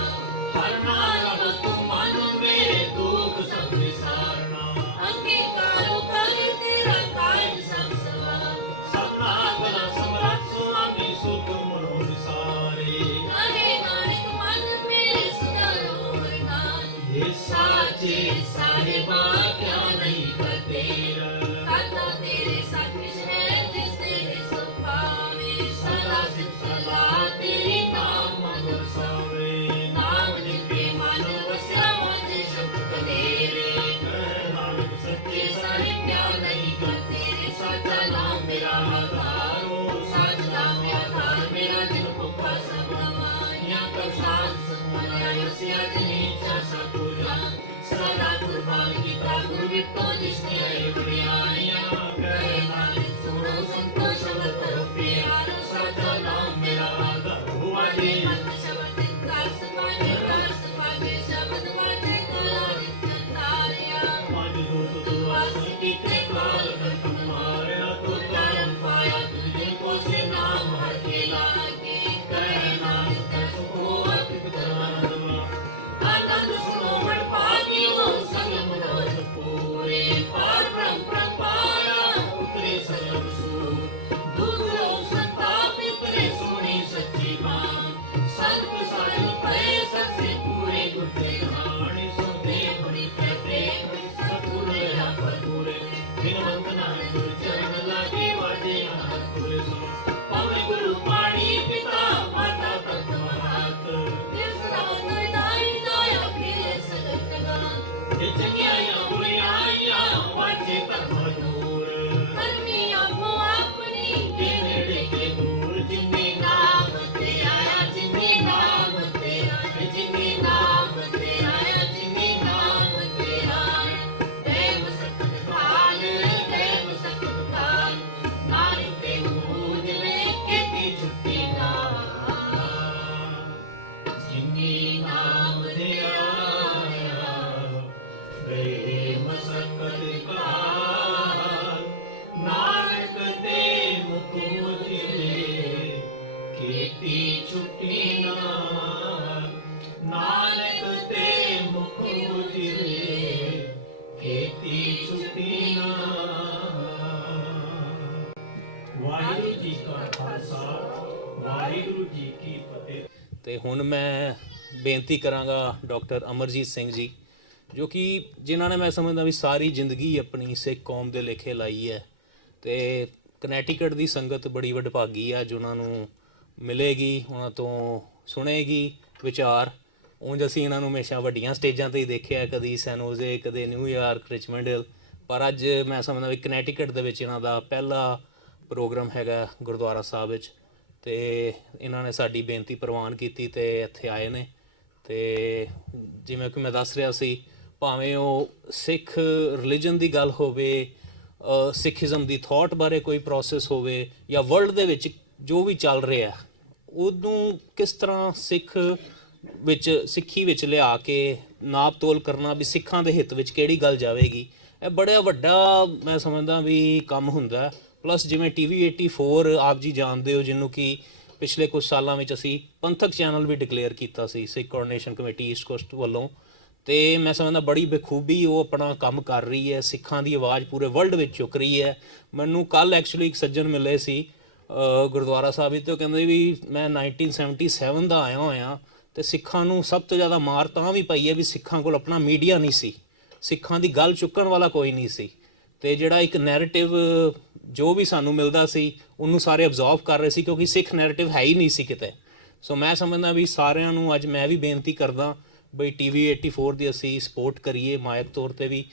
ਹਰ ਨਾਮ ਤੂੰ ਮਨ ਮੇਰੇ ਦੁੱਖ ਸਭ ਵਿਸਾਰਨਾ ਅੰਗੀਕਾਰੋ ਕਰ ਤੇਰਾ ਕਾਇਦ ਸਭ ਸਵਾਰ ਸਭਨਾ ਗਲਾ ਸਮਰੱਥ ਸੁਆਮੀ ਸੁਖ ਮਨੋ ਵਿਸਾਰੇ ਕਹੇ ਨਾਨਕ ਮਨ ਮੇਰੇ ਸਦਾ ਰਹਿਣਾ ਇਹ ਸਾਚੇ ਸਾਹਿਬਾ ਕਿਆ ਨਹੀਂ ਬਤੇਰਾ ਕਰਤਾ ਤੇਰੇ ਸੱਚ ਵਿੱਚ ਹੈ ਜਿਸ ਤੇਰੇ ਸੁਭਾਵੇ ਸਦਾ ਸਿਫਤ ਸਲਾਹ ਤੇਰੀ ਨਾਮ ਮਨ ਵਸਾਵੇ ਨਾਮ ਨਿਪੇ ਮਨ ਵਸਿਆ ਵਾਜੇ ਸ਼ਬਦ ਕਲੇਰੇ ਕਹਿ ਨਾਨਕ ਸੱਚੇ ਸਾਹਿਬ ਕਿਆ ਨਹੀਂ ਬਤੇਰੇ ਸਾਚਾ ਨਾਮ ਮੇਰਾ ਆਧਾਰੋ ਸਾਚ ਨਾਮ ਆਧਾਰ ਮੇਰਾ ਦਿਨ ਭੁੱਖਾ ਸਭ ਨਵਾਈਆਂ ਕਰ ਸਾਧ ਸਤਿਗੁਰਾਂ ਵਸਿਆ ਜਿਨੀ ਇੱਛਾ ਸਤਿਗੁਰਾਂ ਸਦਾ ਕੁਰਬਾਨ ਕੀਤਾ ਗੁਰੂ ਵਿਟੋ ਜਿਸਨੇ ਆਏ ਬੜਿਆਈਆਂ ਕਹੇ ਨਾਨਕ ਸੁਣੋ ਸੰਤੋ ਸ਼ਬਦ ਕਰੋ ਪਿਆਰ ਸਾਚਾ ਨਾਮ ਮੇਰਾ ਆਧਾਰ ਵਾਜੇ ਮਤ ਸ਼ਬਦ ਕਰ ਸਪਾਜੇ ਸ਼ਬਦ ਵਾਜੇ ਕਲਾ ਨਿਤ ਤਾਰਿਆ ਮਨ ਰੂਪ ਦੁਆਸ ਕੀਤੇ ਕਾਲ ਕੰਟ ਮਾਰਿਆ ਤੂੰ ਧਰਮ ਪਾਇਆ ਤੁਝੇ ਕੋ ਸੇ ਨਾਮ ਹਰ ਕੇ ਲਾਗੇ ਕਹੇ ਨਾਨਕ ਦਸ ਹੋ ਅਤਿ ਆਨੰਦਵਾ ਆਨੰਦ ਸੁਣੋ ਮਨ ਪਾਗਿਓ ਸੰਗ ਮਨੋਰਥ ਪੂਰੇ ਪਾਰ ਬ੍ਰਹਮ ਪ੍ਰਪਾਰਾ ਉਤਰੇ ਸਜਬ ਸੂਰ ਦੁਖ ਰੋਗ ਸੰਤਾਪ ਉਤਰੇ ਸੁਣੀ ਸੱਚੀ ਬਾਣ ਸੰਤ ਸਾਜਨ ਪਏ ਸੱਚੇ ਪੂਰੇ ਗੁੱਟੇ ਹਾਣੇ ਸੁਣਦੇ ਬੜੀ ਪ੍ਰੇਮ ਸਤਿਗੁਰੇ ਆਪਰ ਪੂਰੇ ਬਿਨਵੰਤ ਨਾਨਕ ਗੁਰ ਚਰਨ ਲਾਗੇ ਵਾਜੇ ਅਨੰਦ ਪੂਰੇ ਸੁਣ ਭਾਵੇਂ ਗੁਰੂ ਪਾਣੀ ਪਿਤਾ ਮਾਤਾ ਤਤ ਮਹਾਤ ਦਿਵ ਸਦਾ ਦੁਇਦਾਈ ਦਾਇਆ ਫਿਰੇ ਸਗਲ ਜਗਤ ਇਹ ਚੰਗਿਆਈਆਂ ਬੁਰੀਆਈਆਂ ਵਾਜੇ ਧਰਮ ਦੂਰ ਧਰਮੀ ਆਪੋ ਆਪਣੀ ਦੇ ਨੇੜੇ ਕੇ ਦੂਰ ਜਿਨੇ ਨਾਮ ਤੇ ਆਇਆ ਜਿਨੇ ਨਾਮ ਤੇ ਆਇਆ ਜਿਨੇ ਨਾਮ ਤੇ ਆਇਆ ਜਿਨੇ ਨਾਮ ਤੇ ਆਇਆ ਦੇਵ ਸਤਿ ਕਾਲ ਦੇਵ ਸਤਿ ਕਾਲ ਨਾਨਕ ਤੇ ਮੂਜ ਲੈ ਕੇ ਤੀ ਛੁੱਟੀ ਨਾ ਜਿਨੇ ਨਾਮ ਤੇ ਆਇਆ ਗਏ ਮਸਕਤ ਕਾਲ ਨਾਨਕ ਤੇ ਮੁਖ ਮੁਝੇ ਕੀਤੀ ਛੁੱਟੀ ਨਾ ਨਾਨਕ ਤੇ ਮੁਖ ਮੁਝੇ ਕੀਤੀ ਛੁੱਟੀ ਨਾ ਵਾਹਿਗੁਰੂ ਜੀ ਕਾ ਖਾਲਸਾ ਵਾਹਿਗੁਰੂ ਜੀ ਕੀ ਫਤਿਹ। ਤੇ ਹੁਣ ਮੈਂ ਬੇਨਤੀ ਕਰਾਂਗਾ ਡਾਕਟਰ ਅਮਰਜੀਤ ਸਿੰਘ ਜੀ ਜੋ ਕਿ ਜਿਨ੍ਹਾਂ ਨੇ ਮੈਂ ਸਮਝਦਾ ਵੀ ਸਾਰੀ ਜ਼ਿੰਦਗੀ ਆਪਣੀ ਸਿੱਖ ਕੌਮ ਦੇ ਲੇਖੇ ਲਾਈ ਹੈ ਤੇ ਕਨੈਟੀਕਟ ਦੀ ਸੰਗਤ ਬੜੀ ਵਡਭਾਗੀ ਆ ਜਿਨ੍ਹਾਂ ਨੂੰ ਮਿਲੇਗੀ ਉਹਨਾਂ ਤੋਂ ਸੁਣੇਗੀ ਵਿਚਾਰ। ਉਂਝ ਅਸੀਂ ਇਹਨਾਂ ਨੂੰ ਹਮੇਸ਼ਾ ਵੱਡੀਆਂ ਸਟੇਜਾਂ ਤੇ ਹੀ ਦੇਖਿਆ ਕਦੀ ਸੈਨੋਜ਼ੇ ਕਦੇ ਨਿਊਯਾਰਕ ਰਿਚਮੰਡ ਹਿਲ ਪਰ ਅੱਜ ਮੈਂ ਸਮਝਦਾ ਵੀ ਕਨੈਟੀਕਟ ਦੇ ਵਿੱਚ ਇਹਨਾਂ ਦਾ ਪਹਿਲਾ ਪ੍ਰੋਗਰਾਮ ਹੈਗਾ ਗੁਰਦੁਆਰਾ ਸਾਹਿਬ ਵਿੱਚ ਤੇ ਇਹਨਾਂ ਨੇ ਸਾਡੀ ਬੇਨਤੀ ਪ੍ਰਵਾਨ ਕੀਤੀ ਤੇ ਇੱਥੇ ਆਏ ਨੇ ਤੇ ਜਿਵੇਂ ਕਿ ਮੈਂ ਦੱਸ ਰਿਹਾ ਸੀ ਭਾਵੇਂ ਉਹ ਸਿੱਖ ਰਿਲੀਜਨ ਦੀ ਗੱਲ ਹੋਵੇ ਸਿੱਖੀਜ਼ਮ ਦੀ ਥਾਟ ਬਾਰੇ ਕੋਈ ਪ੍ਰੋਸੈਸ ਹੋਵੇ ਜਾਂ ਵਰਲਡ ਦੇ ਵਿੱਚ ਜੋ ਵੀ ਚੱਲ ਰਿਹਾ ਉਹਨੂੰ ਕਿਸ ਤਰ੍ਹਾਂ ਸਿੱਖੀ ਵਿੱਚ ਲਿਆ ਕੇ ਨਾਪ ਤੋਲ ਕਰਨਾ ਵੀ ਸਿੱਖਾਂ ਦੇ ਹਿੱਤ ਵਿੱਚ ਕਿਹੜੀ ਗੱਲ ਜਾਵੇਗੀ ਇਹ ਬੜਾ ਵੱਡਾ ਮੈਂ ਸਮਝਦਾ ਵੀ ਕੰਮ ਹੁੰਦਾ। ਪਲੱਸ ਜਿਵੇਂ TV 84 ਆਪ ਜੀ ਜਾਣਦੇ ਹੋ ਜਿਹਨੂੰ ਕਿ ਪਿਛਲੇ ਕੁਝ ਸਾਲਾਂ ਵਿੱਚ ਅਸੀਂ ਪੰਥਕ ਚੈਨਲ ਵੀ ਡਿਕਲੇਅਰ ਕੀਤਾ ਸੀ ਸਿੱਖ ਕੋਆਰਡੀਨੇਸ਼ਨ ਕਮੇਟੀ ਈਸਟ ਕੋਸਟ ਵੱਲੋਂ ਤੇ ਮੈਂ ਸਮਝਦਾ ਬੜੀ ਬਖੂਬੀ ਉਹ ਆਪਣਾ ਕੰਮ ਕਰ ਰਹੀ ਹੈ ਸਿੱਖਾਂ ਦੀ ਆਵਾਜ਼ ਪੂਰੇ ਵਰਲਡ ਵਿੱਚ ਚੁੱਕ ਰਹੀ ਹੈ। ਮੈਨੂੰ ਕੱਲ ਐਕਚੁਅਲੀ ਇੱਕ ਸੱਜਣ ਮਿਲੇ ਸੀ ਗੁਰਦੁਆਰਾ ਸਾਹਿਬ ਵਿੱਚ ਤੇ ਉਹ ਕਹਿੰਦੇ ਵੀ ਮੈਂ 1977 ਦਾ ਆਇਆ ਹੋਇਆ ਤੇ ਸਿੱਖਾਂ ਨੂੰ ਸਭ ਤੋਂ ਜ਼ਿਆਦਾ ਮਾਰ ਤਾਂ ਵੀ ਪਈ ਹੈ ਵੀ ਸਿੱਖਾਂ ਕੋਲ ਆਪਣਾ ਮੀਡੀਆ ਨਹੀਂ ਸੀ ਸਿੱਖਾਂ ਦੀ ਗੱਲ ਚੁੱਕਣ ਵਾਲਾ ਕੋਈ ਨਹੀਂ ਸੀ ਤੇ ਜਿਹੜਾ ਇੱਕ ਨੈਰੇਟਿਵ ਜੋ ਵੀ ਸਾਨੂੰ ਮਿਲਦਾ ਸੀ ਉਹਨੂੰ ਸਾਰੇ ਅਬਜ਼ਰਵ ਕਰ ਰਹੇ ਸੀ ਕਿਉਂਕਿ ਸਿੱਖ ਨੈਰੇਟਿਵ ਹੈ ਹੀ ਨਹੀਂ ਸੀ ਕਿਤੇ। ਸੋ ਮੈਂ ਸਮਝਦਾ ਵੀ ਸਾਰਿਆਂ ਨੂੰ ਅੱਜ ਮੈਂ ਵੀ ਬੇਨਤੀ ਕਰਦਾ ਬਈ TV 84 ਦੀ ਅਸੀਂ ਸਪੋਰਟ ਕਰੀਏ ਮਾਇਕ ਤੌਰ ਤੇ ਵੀ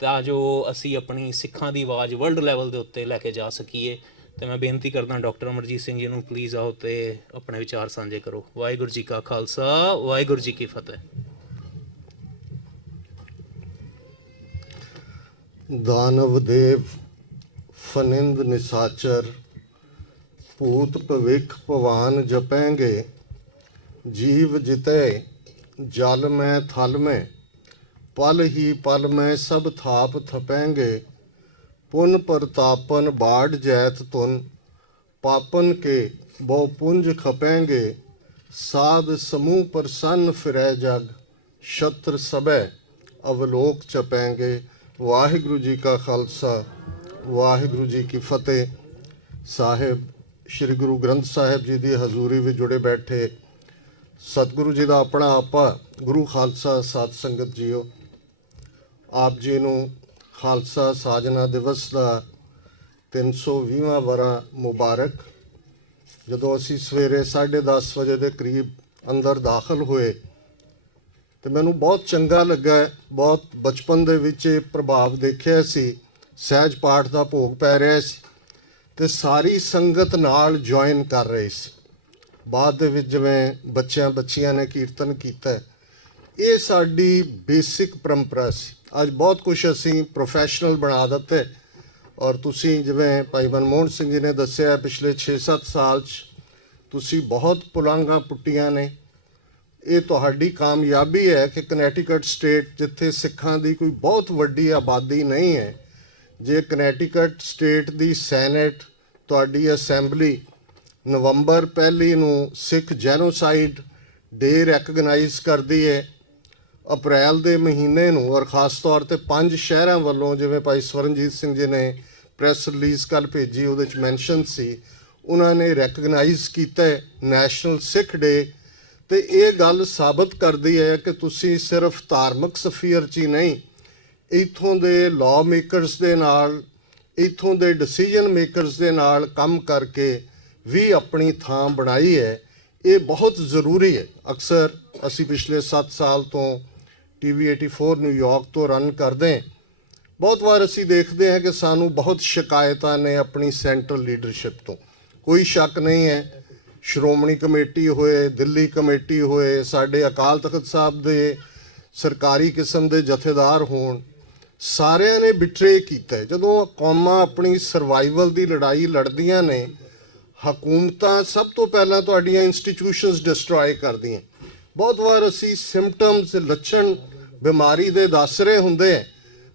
ਤਾਂ ਜੋ ਅਸੀਂ ਆਪਣੀ ਸਿੱਖਾਂ ਦੀ ਆਵਾਜ਼ ਵਰਲਡ ਲੈਵਲ ਦੇ ਉੱਤੇ ਲੈ ਕੇ ਜਾ ਸਕੀਏ। ਤੇ ਮੈਂ ਬੇਨਤੀ ਕਰਦਾ ਡਾਕਟਰ ਅਮਰਜੀਤ ਸਿੰਘ ਜੀ ਨੂੰ ਪਲੀਜ਼ ਆਓ ਤੇ ਆਪਣੇ ਵਿਚਾਰ ਸਾਂਝੇ ਕਰੋ। ਵਾਹਿਗੁਰੂ ਜੀ ਕਾ ਖਾਲਸਾ, ਵਾਹਿਗੁਰੂ ਜੀ ਕੀ ਫਤਿਹ। दानव देव फनिंद निसाचर भूत भविख भवान जपेंगे जीव जिते जल में थल में पल ही पल में सब थाप थपेंगे पुन प्रतापन बाढ़ जैत तुन पापन के बहु पुंज खपेंगे साध समूह प्रसन्न फिरै जग शत्र सबे अवलोक चपेंगे। ਵਾਹਿਗੁਰੂ ਜੀ ਕਾ ਖਾਲਸਾ, ਵਾਹਿਗੁਰੂ ਜੀ ਕੀ ਫਤਿਹ। ਸਾਹਿਬ ਸ੍ਰੀ ਗੁਰੂ ਗ੍ਰੰਥ ਸਾਹਿਬ ਜੀ ਦੀ ਹਜ਼ੂਰੀ ਵਿੱਚ ਜੁੜੇ ਬੈਠੇ ਸਤਿਗੁਰੂ ਜੀ ਦਾ ਆਪਣਾ ਆਪਾ ਗੁਰੂ ਖਾਲਸਾ ਸਾਧ ਸੰਗਤ ਜੀਓ, ਆਪ ਜੀ ਨੂੰ ਖਾਲਸਾ ਸਾਜਨਾ ਦਿਵਸ ਦਾ 320ਵਾਂ ਵਰ੍ਹਾ ਮੁਬਾਰਕ। ਜਦੋਂ ਅਸੀਂ ਸਵੇਰੇ 10:30 ਵਜੇ ਦੇ ਕਰੀਬ ਅੰਦਰ ਦਾਖਲ ਹੋਏ ਤੇ ਮੈਨੂੰ ਬਹੁਤ ਚੰਗਾ ਲੱਗਾ। ਬਹੁਤ ਬਚਪਨ ਦੇ ਵਿੱਚ ਇਹ ਪ੍ਰਭਾਵ ਦੇਖਿਆ ਸੀ। ਸਹਿਜ ਪਾਠ ਦਾ ਭੋਗ ਪੈ ਰਿਹਾ ਸੀ ਤੇ ਸਾਰੀ ਸੰਗਤ ਨਾਲ ਜੁਆਇਨ ਕਰ ਰਹੀ ਸੀ। ਬਾਅਦ ਦੇ ਵਿੱਚ ਜਿਵੇਂ ਬੱਚਿਆਂ ਨੇ ਕੀਰਤਨ ਕੀਤਾ, ਇਹ ਸਾਡੀ ਬੇਸਿਕ ਪਰੰਪਰਾ ਸੀ। ਅੱਜ ਬਹੁਤ ਕੁਝ ਅਸੀਂ ਪ੍ਰੋਫੈਸ਼ਨਲ ਬਣਾ ਦਿੱਤੇ ਔਰ ਤੁਸੀਂ ਜਿਵੇਂ ਭਾਈ ਮਨਮੋਹਨ ਸਿੰਘ ਜੀ ਨੇ ਦੱਸਿਆ ਪਿਛਲੇ 6-7 ਸਾਲ 'ਚ ਤੁਸੀਂ ਬਹੁਤ ਪੁਲਾਂਘਾਂ ਪੁੱਟੀਆਂ ਨੇ। ਇਹ ਤੁਹਾਡੀ ਕਾਮਯਾਬੀ ਹੈ ਕਿ ਕਨੈਟੀਕਟ ਸਟੇਟ, ਜਿੱਥੇ ਸਿੱਖਾਂ ਦੀ ਕੋਈ ਬਹੁਤ ਵੱਡੀ ਆਬਾਦੀ ਨਹੀਂ ਹੈ, ਜੇ ਕਨੈਟੀਕਟ ਸਟੇਟ ਦੀ ਸੈਨੇਟ, ਤੁਹਾਡੀ ਅਸੈਂਬਲੀ ਨਵੰਬਰ 1 ਨੂੰ ਸਿੱਖ ਜੈਨੋਸਾਈਡ ਡੇ ਰੈਕਗਨਾਈਜ਼ ਕਰਦੀ ਹੈ, ਅਪ੍ਰੈਲ ਦੇ ਮਹੀਨੇ ਨੂੰ, ਔਰ ਖ਼ਾਸ ਤੌਰ ਤੇ 5 ਸ਼ਹਿਰਾਂ ਵੱਲੋਂ, ਜਿਵੇਂ ਭਾਈ ਸਵਰਨਜੀਤ ਸਿੰਘ ਜੀ ਨੇ ਪ੍ਰੈਸ ਰਿਲੀਜ਼ ਕੱਲ੍ਹ ਭੇਜੀ, ਉਹਦੇ 'ਚ ਮੈਂਸ਼ਨ ਸੀ, ਉਹਨਾਂ ਨੇ ਰੈਕਗਨਾਈਜ਼ ਕੀਤਾ ਨੈਸ਼ਨਲ ਸਿੱਖ ਡੇ। ਤੇ ਇਹ ਗੱਲ ਸਾਬਤ ਕਰਦੀ ਹੈ ਕਿ ਤੁਸੀਂ ਸਿਰਫ ਧਾਰਮਿਕ ਸਫੀਅਰ 'ਚ ਹੀ ਨਹੀਂ, ਇੱਥੋਂ ਦੇ ਲਾਅ ਮੇਕਰਸ ਦੇ ਨਾਲ, ਇੱਥੋਂ ਦੇ ਡਿਸੀਜਨ ਮੇਕਰਸ ਦੇ ਨਾਲ ਕੰਮ ਕਰਕੇ ਵੀ ਆਪਣੀ ਥਾਂ ਬਣਾਈ ਹੈ। ਇਹ ਬਹੁਤ ਜ਼ਰੂਰੀ ਹੈ। ਅਕਸਰ ਅਸੀਂ ਪਿਛਲੇ 7 ਸਾਲ ਤੋਂ TV 84 ਨਿਊਯਾਰਕ ਤੋਂ ਰਨ ਕਰਦੇ ਹਾਂ। ਬਹੁਤ ਵਾਰ ਅਸੀਂ ਦੇਖਦੇ ਹਾਂ ਕਿ ਸਾਨੂੰ ਬਹੁਤ ਸ਼ਿਕਾਇਤਾਂ ਨੇ ਆਪਣੀ ਸੈਂਟਰਲ ਲੀਡਰਸ਼ਿਪ ਤੋਂ। ਕੋਈ ਸ਼ੱਕ ਨਹੀਂ ਹੈ, ਸ਼੍ਰੋਮਣੀ ਕਮੇਟੀ ਹੋਏ, ਦਿੱਲੀ ਕਮੇਟੀ ਹੋਏ, ਸਾਡੇ ਅਕਾਲ ਤਖਤ ਸਾਹਿਬ ਦੇ ਸਰਕਾਰੀ ਕਿਸਮ ਦੇ ਜਥੇਦਾਰ ਹੋਣ, ਸਾਰਿਆਂ ਨੇ ਬਿਟਰੇ ਕੀਤਾ। ਜਦੋਂ ਕੌਮਾਂ ਆਪਣੀ ਸਰਵਾਈਵਲ ਦੀ ਲੜਾਈ ਲੜਦੀਆਂ ਨੇ, ਹਕੂਮਤਾਂ ਸਭ ਤੋਂ ਪਹਿਲਾਂ ਤੁਹਾਡੀਆਂ ਇੰਸਟੀਟਿਊਸ਼ਨਸ ਡਿਸਟਰੋਏ ਕਰਦੀਆਂ। ਬਹੁਤ ਵਾਰ ਅਸੀਂ ਸਿੰਪਟਮਸ, ਲੱਛਣ ਬਿਮਾਰੀ ਦੇ ਦੱਸ ਰਹੇ ਹੁੰਦੇ ਹੈ,